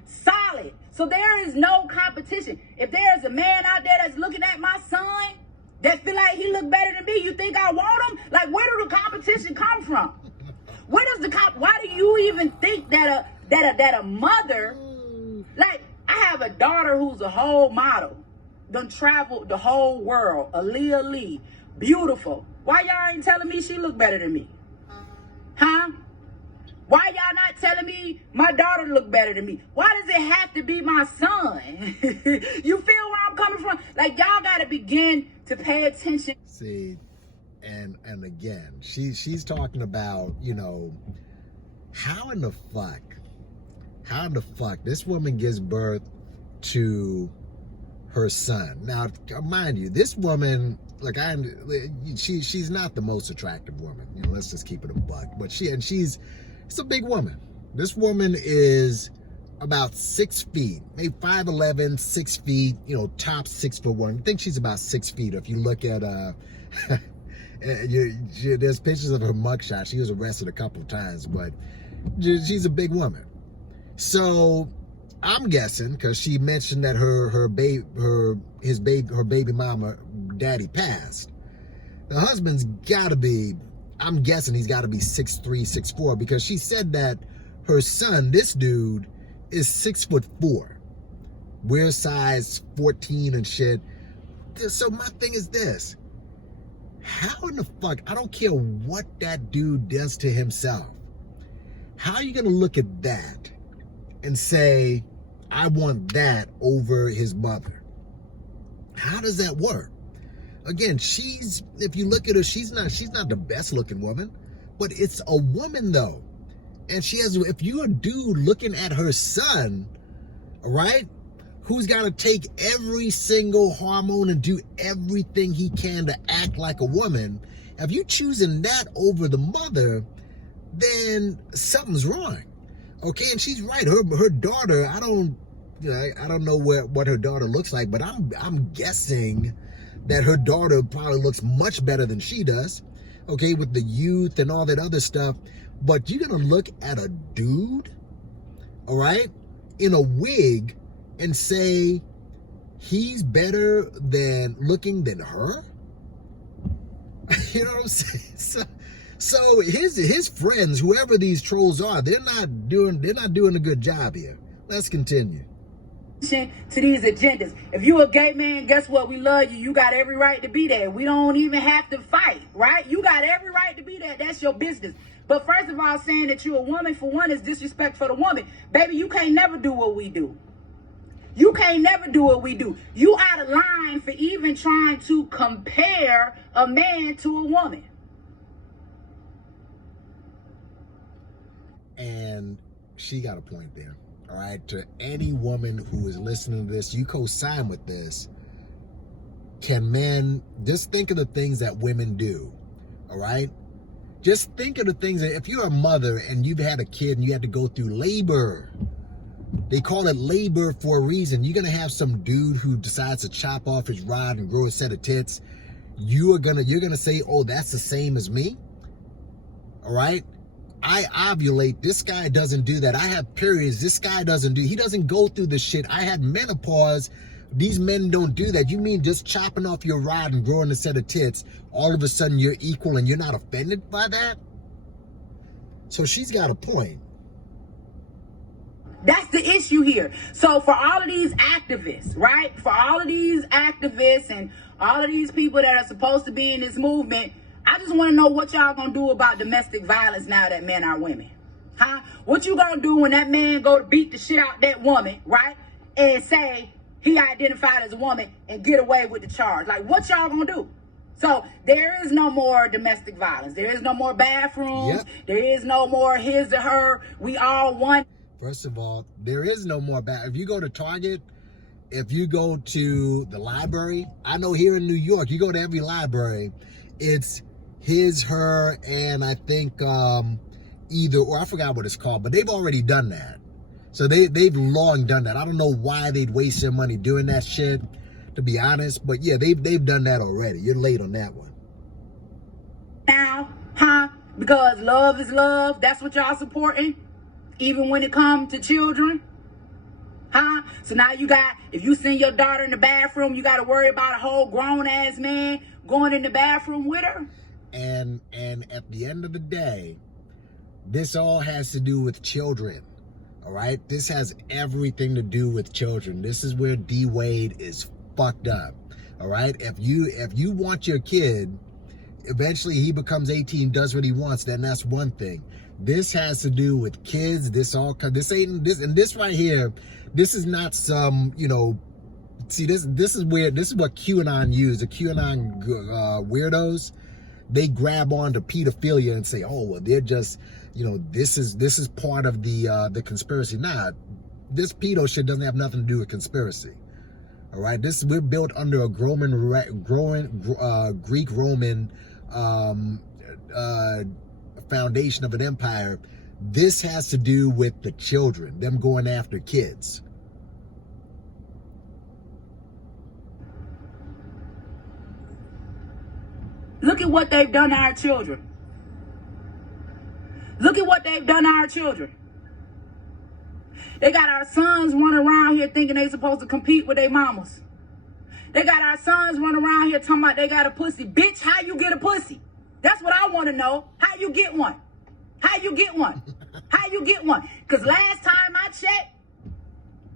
Solid. So there is no competition. If there's a man out there that's looking at my son that feel like he look better than me, you think I want him? Like, where do the competition come from? Why do you even think that a mother, like, I have a daughter who's a whole model, done traveled the whole world, Aaliyah Lee, beautiful. Why y'all ain't telling me she look better than me? Huh? Why y'all not telling me my daughter look better than me? Why does it have to be my son? You feel where I'm coming from? Like, y'all gotta begin to pay attention. See, and again, she's talking about, how in the fuck this woman gives birth to her son. Now, mind you, this woman, like, she's not the most attractive woman. Let's just keep it a buck. But it's a big woman. This woman is about 6 feet, maybe 5'11", 6 feet, top 6'1". I think she's about 6 feet. If you look at, there's pictures of her mugshot. She was arrested a couple of times, but she's a big woman. So I'm guessing because she mentioned that her baby mama daddy passed. The husband's got to be, I'm guessing he's got to be 6'3", 6'4", because she said that her son, this dude, is 6'4". We're size 14 and shit. So my thing is this. How in the fuck, I don't care what that dude does to himself. How are you going to look at that and say, I want that over his mother? How does that work? Again, if you look at her, she's not the best looking woman, but it's a woman though. And if you're a dude looking at her son, all right, who's got to take every single hormone and do everything he can to act like a woman, if you choosing that over the mother, then something's wrong. Okay, and she's right. Her daughter, I don't know what her daughter looks like, but I'm guessing that her daughter probably looks much better than she does. Okay, with the youth and all that other stuff. But you're gonna look at a dude, all right, in a wig and say he's better looking than her? You know what I'm saying? So his friends, whoever these trolls are, they're not doing a good job here. Let's continue. To these agendas. If you a gay man, guess what? We love you. You got every right to be there. We don't even have to fight, right? You got every right to be there. That's your business. But first of all, saying that you're a woman, for one, is disrespect for the woman. Baby, you can't never do what we do. You can't never do what we do. You out of line for even trying to compare a man to a woman. And she got a point there. All right, to any woman who is listening to this, you co-sign with this. Can men just think of the things that women do? All right, just think of the things that if you're a mother and you've had a kid and you had to go through labor, they call it labor for a reason. You're gonna have some dude who decides to chop off his rod and grow a set of tits. You're gonna say, oh, that's the same as me. All right. I ovulate. This guy doesn't do that. I have periods. This guy doesn't do. He doesn't go through the shit. I had menopause. These men don't do that. You mean just chopping off your rod and growing a set of tits, all of a sudden you're equal and you're not offended by that? So she's got a point. That's the issue here. So for all of these activists, right? For all of these activists and all of these people that are supposed to be in this movement, I just want to know what y'all gonna do about domestic violence now that men are women. Huh? What you gonna do when that man go to beat the shit out that woman, right? And say he identified as a woman and get away with the charge? Like, what y'all gonna do? So there is no more domestic violence. There is no more bathrooms. Yep. There is no more his or her. We all one. First of all, there is no more if you go to Target, if you go to the library, I know here in New York, you go to every library, it's his, her, and I think either, or I forgot what it's called, but they've already done that. So they've long done that. I don't know why they'd waste their money doing that shit, to be honest, but yeah, they've done that already. You're late on that one. Now, huh? Because love is love. That's what y'all supporting, even when it comes to children. Huh? So now you got, if you send your daughter in the bathroom, you got to worry about a whole grown-ass man going in the bathroom with her. And at the end of the day, this all has to do with children. All right? This has everything to do with children. This is where D Wade is fucked up. All right? If you want your kid, eventually he becomes 18, does what he wants, then that's one thing. This has to do with kids. This right here, this is not some, see, this is weird. This is what QAnon used. The QAnon weirdos, they grab onto pedophilia and say, oh, well, they're just, this is part of the conspiracy. Nah, this pedo shit doesn't have nothing to do with conspiracy. All right, we're built under a Greek-Roman foundation of an empire. This has to do with the children, them going after kids. Look at what they've done to our children. Look at what they've done to our children. They got our sons running around here thinking they supposed to compete with their mamas. They got our sons running around here talking about they got a pussy. Bitch, how you get a pussy? That's what I want to know. How you get one? How you get one? How you get one? Because last time I checked,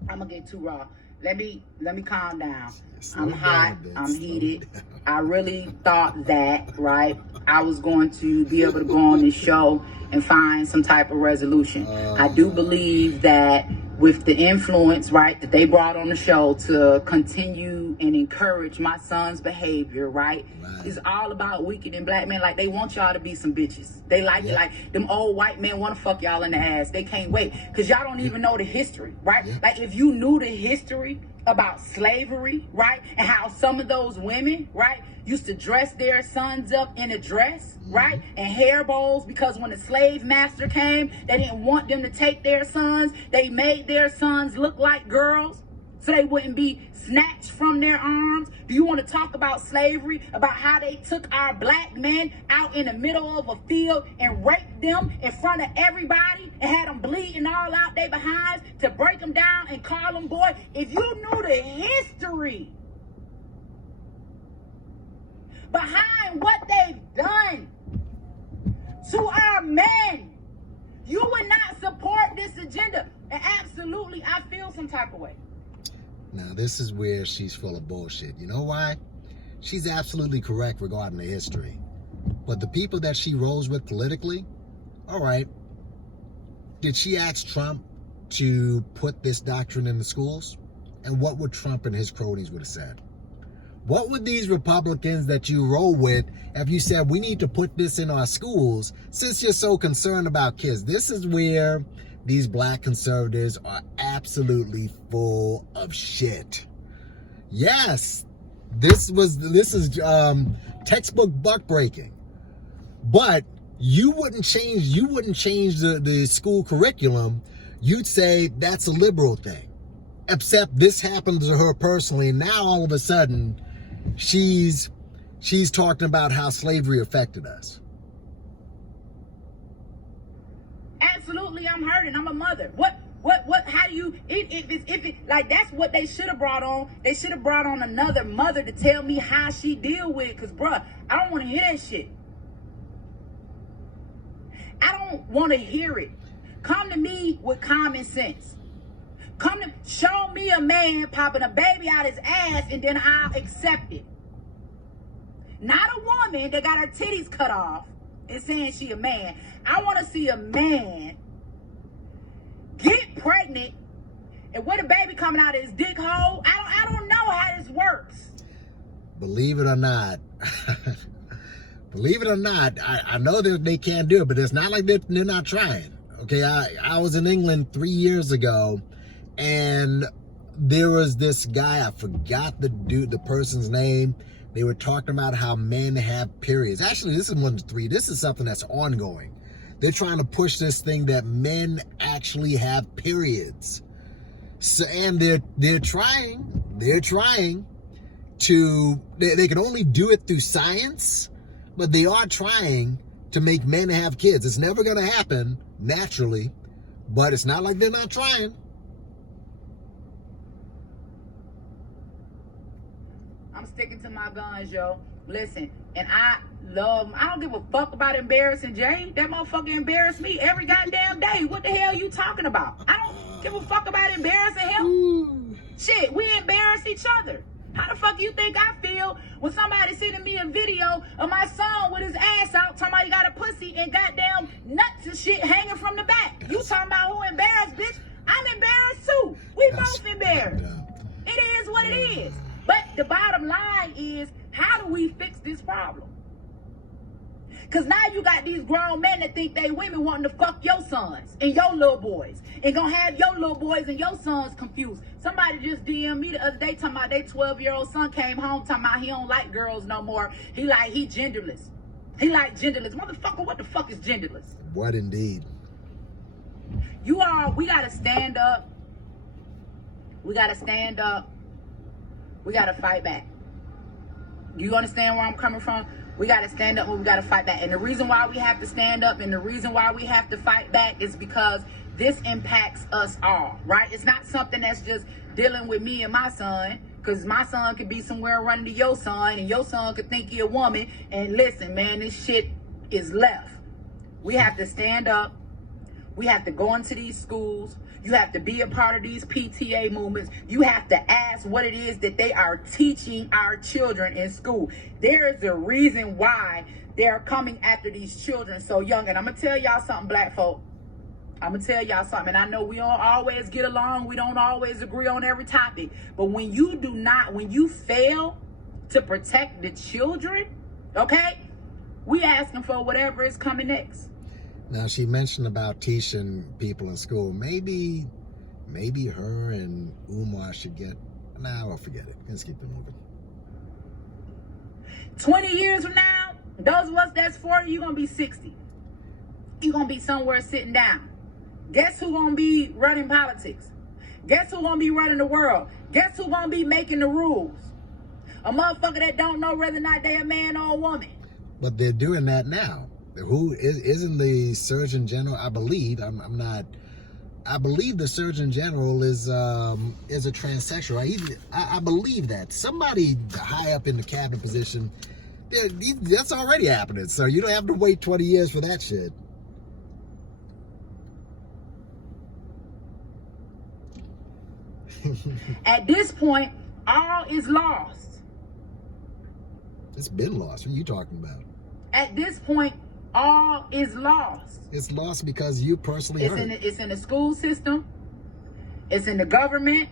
I'm going to get too raw. Let me calm down. I'm hot. I'm heated. I really thought that, right, I was going to be able to go on this show and find some type of resolution. I do believe that with the influence, right, that they brought on the show to continue and encourage my son's behavior, right, is all about weakening black men. Like, they want y'all to be some bitches. They like it. Like, them old white men want to fuck y'all in the ass. They can't wait because y'all don't even know the history, right? Like, if you knew the history about slavery, right, and how some of those women, right, used to dress their sons up in a dress, right, and hair bows, because when the slave master came, they didn't want them to take their sons. They made their sons look like girls so they wouldn't be snatched from their arms. Do you want to talk about slavery, about how they took our black men out in the middle of a field and raped them in front of everybody and had them bleeding all out their behinds to break them down and call them boy? If you knew the history behind what they've done to our men, you would not support this agenda. And absolutely, I feel some type of way. Now, this is where she's full of bullshit. You know why? She's absolutely correct regarding the history. But the people that she rose with politically, all right, did she ask Trump to put this doctrine in the schools? And what would Trump and his cronies would have said? What would these Republicans that you roll with, if you said, we need to put this in our schools, since you're so concerned about kids? This is where these black conservatives are absolutely full of shit. Yes, this is textbook buck breaking. But you wouldn't change the school curriculum. You'd say that's a liberal thing. Except this happened to her personally, and now all of a sudden she's talking about how slavery affected us. Absolutely, I'm hurting. I'm a mother. How do you, if it, like, that's what they should have brought on. They should have brought on another mother to tell me how she deal with it. Because, bruh, I don't want to hear that shit. I don't want to hear it. Come to me with common sense. Show me a man popping a baby out his ass and then I'll accept it. Not a woman that got her titties cut off and saying she a man. I want to see a man get pregnant and with a baby coming out of his dick hole. I don't know how this works. Believe it or not, I know that they can't do it, but it's not like they're not trying. Okay, I was in England 3 years ago, and there was this guy, I forgot the person's name. They were talking about how men have periods. Actually, this is 1 to 3. This is something that's ongoing. They're trying to push this thing that men actually have periods. So, and they're trying to, they can only do it through science, but they are trying to make men have kids. It's never going to happen naturally, but it's not like they're not trying. I'm sticking to my guns, yo. Listen, and I don't give a fuck about embarrassing Jay. That motherfucker embarrassed me every goddamn day. What the hell you talking about? I don't give a fuck about embarrassing him. Shit, we embarrass each other. How the fuck you think I feel when somebody sending me a video of my son with his ass out talking about he got a pussy and goddamn nuts and shit hanging from the back? You talking about who embarrassed, bitch? I'm embarrassed too. We both embarrassed. It is what it is. But the bottom line is, how do we fix this problem? Because now you got these grown men that think they women wanting to fuck your sons and your little boys and gonna have your little boys and your sons confused. Somebody just DM'd me the other day talking about their 12-year-old son came home talking about he don't like girls no more. He genderless. He like genderless. Motherfucker, what the fuck is genderless? What indeed? We gotta stand up. We gotta stand up. We gotta fight back. Do you understand where I'm coming from? We gotta stand up and we gotta fight back. And the reason why we have to stand up and the reason why we have to fight back is because this impacts us all, right? It's not something that's just dealing with me and my son, because my son could be somewhere running to your son, and your son could think you're a woman. And listen, man, this shit is left. We have to stand up. We have to go into these schools. You have to be a part of these PTA movements. You have to ask what it is that they are teaching our children in school. There is a reason why they're coming after these children so young. And I'm going to tell y'all something, black folk. I'm going to tell y'all something. And I know we don't always get along. We don't always agree on every topic. But when you fail to protect the children, okay, we asking for whatever is coming next. Now, she mentioned about teaching people in school. Maybe her and Umar should get... Nah, I'll forget it. Let's keep it moving. 20 years from now, those of us that's 40, you're going to be 60. You're going to be somewhere sitting down. Guess who's going to be running politics? Guess who's going to be running the world? Guess who's going to be making the rules? A motherfucker that don't know whether or not they a man or a woman. But they're doing that now. Who isn't the Surgeon General? I believe. I believe the Surgeon General is a transsexual. I believe that. Somebody high up in the cabinet position, that's already happening. So you don't have to wait 20 years for that shit. At this point, all is lost. It's been lost. What are you talking about? At this point, all is lost. It's lost because you personally heard. It's in the school system. It's in the government.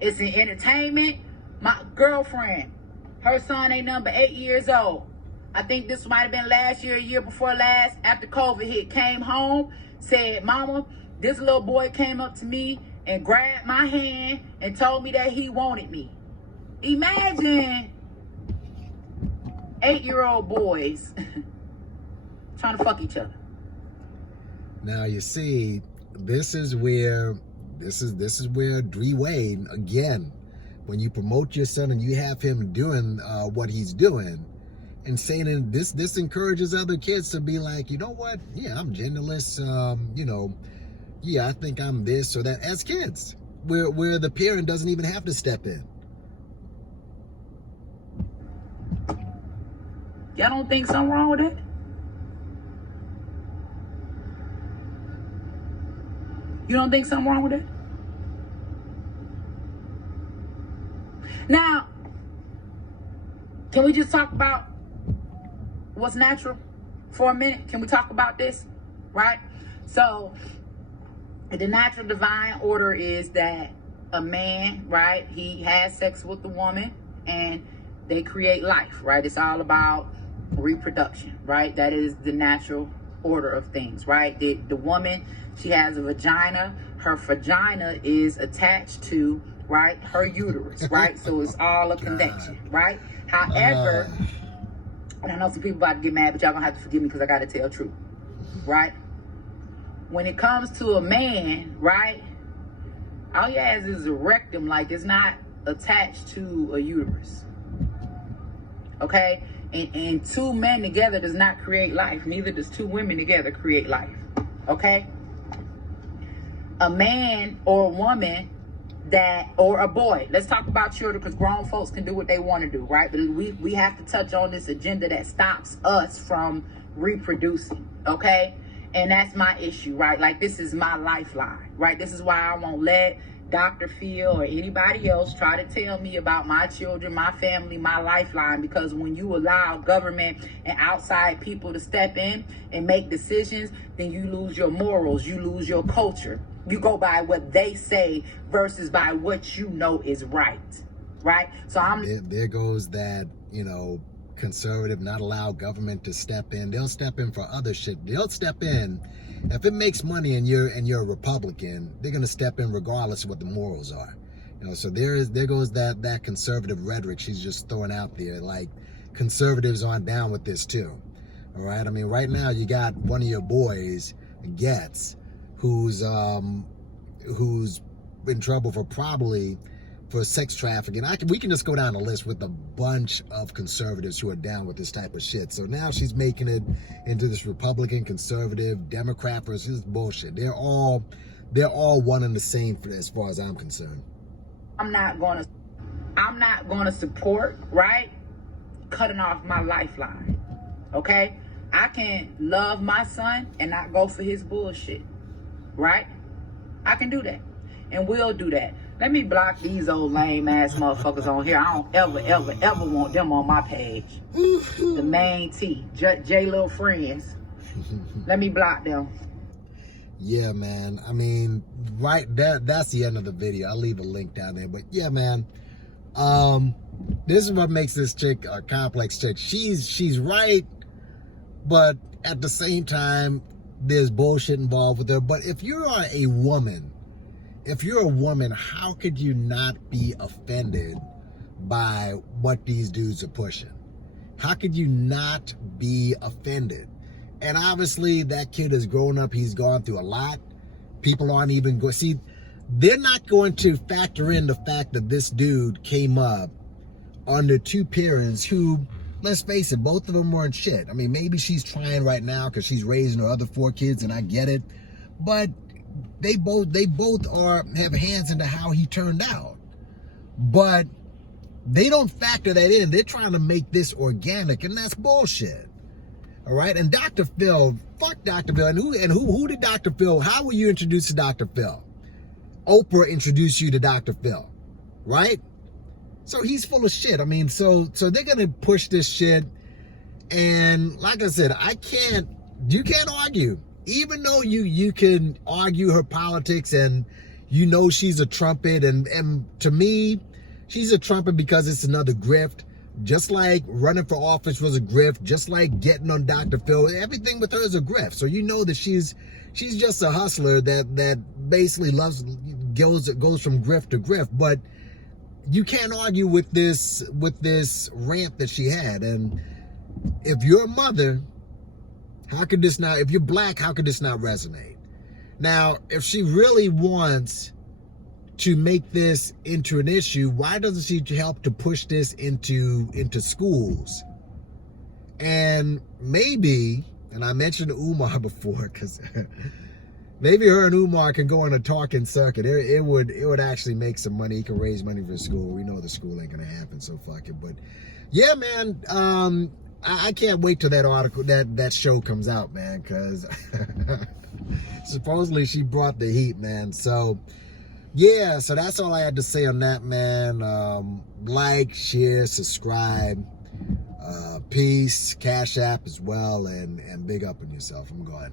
It's in entertainment. My girlfriend, her son ain't nothing but 8 years old. I think this might have been last year, a year before last, after COVID hit, came home, said, "Mama, this little boy came up to me and grabbed my hand and told me that he wanted me." Imagine 8-year-old boys trying to fuck each other. Now you see, this is where Dree Wade, again, when you promote your son and you have him doing what he's doing, and saying this encourages other kids to be like, you know what? Yeah, I'm genderless. Yeah, I think I'm this or that as kids, where the parent doesn't even have to step in. Y'all don't think something wrong with it? You don't think something wrong with it? Now, can we just talk about what's natural for a minute? Can we talk about this? Right? So, the natural divine order is that a man, right, he has sex with a woman and they create life, right? It's all about reproduction, right? That is the natural order of things, right? The woman, she has a vagina. Her vagina is attached to, right, her uterus, right? So it's all a convection, right? However, and I know some people about to get mad, but y'all gonna have to forgive me because I gotta tell the truth, right? When it comes to a man, right, all he has is a rectum, like it's not attached to a uterus, okay? And two men together does not create life. Neither does two women together create life, okay? A man or a woman or a boy, let's talk about children because grown folks can do what they want to do, right? But we have to touch on this agenda that stops us from reproducing, okay? And that's my issue, right? Like, this is my lifeline, right? This is why I won't let Dr. Phil or anybody else try to tell me about my children, my family, my lifeline, because when you allow government and outside people to step in and make decisions, then you lose your morals, you lose your culture. You go by what they say versus by what you know is right, right? So there goes that, conservative, not allow government to step in. They'll step in for other shit. They'll step in if it makes money and you're a Republican. They're gonna step in regardless of what the morals are. So there goes that conservative rhetoric she's just throwing out there. Like, conservatives aren't down with this too. All right. I mean, right now you got one of your boys, Getz, who's in trouble for probably for sex trafficking. We can just go down the list with a bunch of conservatives who are down with this type of shit. So now she's making it into this Republican, conservative, Democrat versus bullshit. They're all one and the same as far as I'm concerned. I'm not gonna support, right, cutting off my lifeline. Okay? I can love my son and not go for his bullshit. Right? I can do that. And will do that. Let me block these old lame ass motherfuckers on here. I don't ever want them on my page. The main T, J Little Friends. Let me block them. Yeah, man. I mean, right, that's the end of the video. I'll leave a link down there. But yeah, man. This is what makes this chick a complex chick. She's right, but at the same time, there's bullshit involved with her. But if you're a woman, how could you not be offended by what these dudes are pushing? How could you not be offended? And obviously that kid has grown up. He's gone through a lot. People aren't even going, see, they're not going to factor in the fact that this dude came up under two parents who, let's face it, both of them weren't shit. I mean, maybe she's trying right now because she's raising her other 4 kids, and I get it. But they both have hands into how he turned out. But they don't factor that in. They're trying to make this organic, and that's bullshit. All right? And Dr. Phil, fuck Dr. Phil. And who did Dr. Phil, how were you introduced to Dr. Phil? Oprah introduced you to Dr. Phil, right? So he's full of shit. I mean, so they're going to push this shit. And like I said, you can't argue. Even though you can argue her politics and you know she's a trumpet, and to me, she's a trumpet because it's another grift. Just like running for office was a grift, just like getting on Dr. Phil, everything with her is a grift. So you know that she's just a hustler that basically goes from grift to grift. But you can't argue with this rant that she had. And if you're a mother, how could this not, if you're black, how could this not resonate? Now, if she really wants to make this into an issue, why doesn't she help to push this into schools? And maybe, and I mentioned Umar before, because maybe her and Umar can go on a talking circuit. It would actually make some money. He can raise money for the school. We know the school ain't gonna happen, so fuck it. But yeah, man, I can't wait till that article, that show comes out, man, because supposedly she brought the heat, man. So yeah, so that's all I had to say on that, man. Like, share, subscribe, peace, Cash App as well, and big up on yourself. I'm going.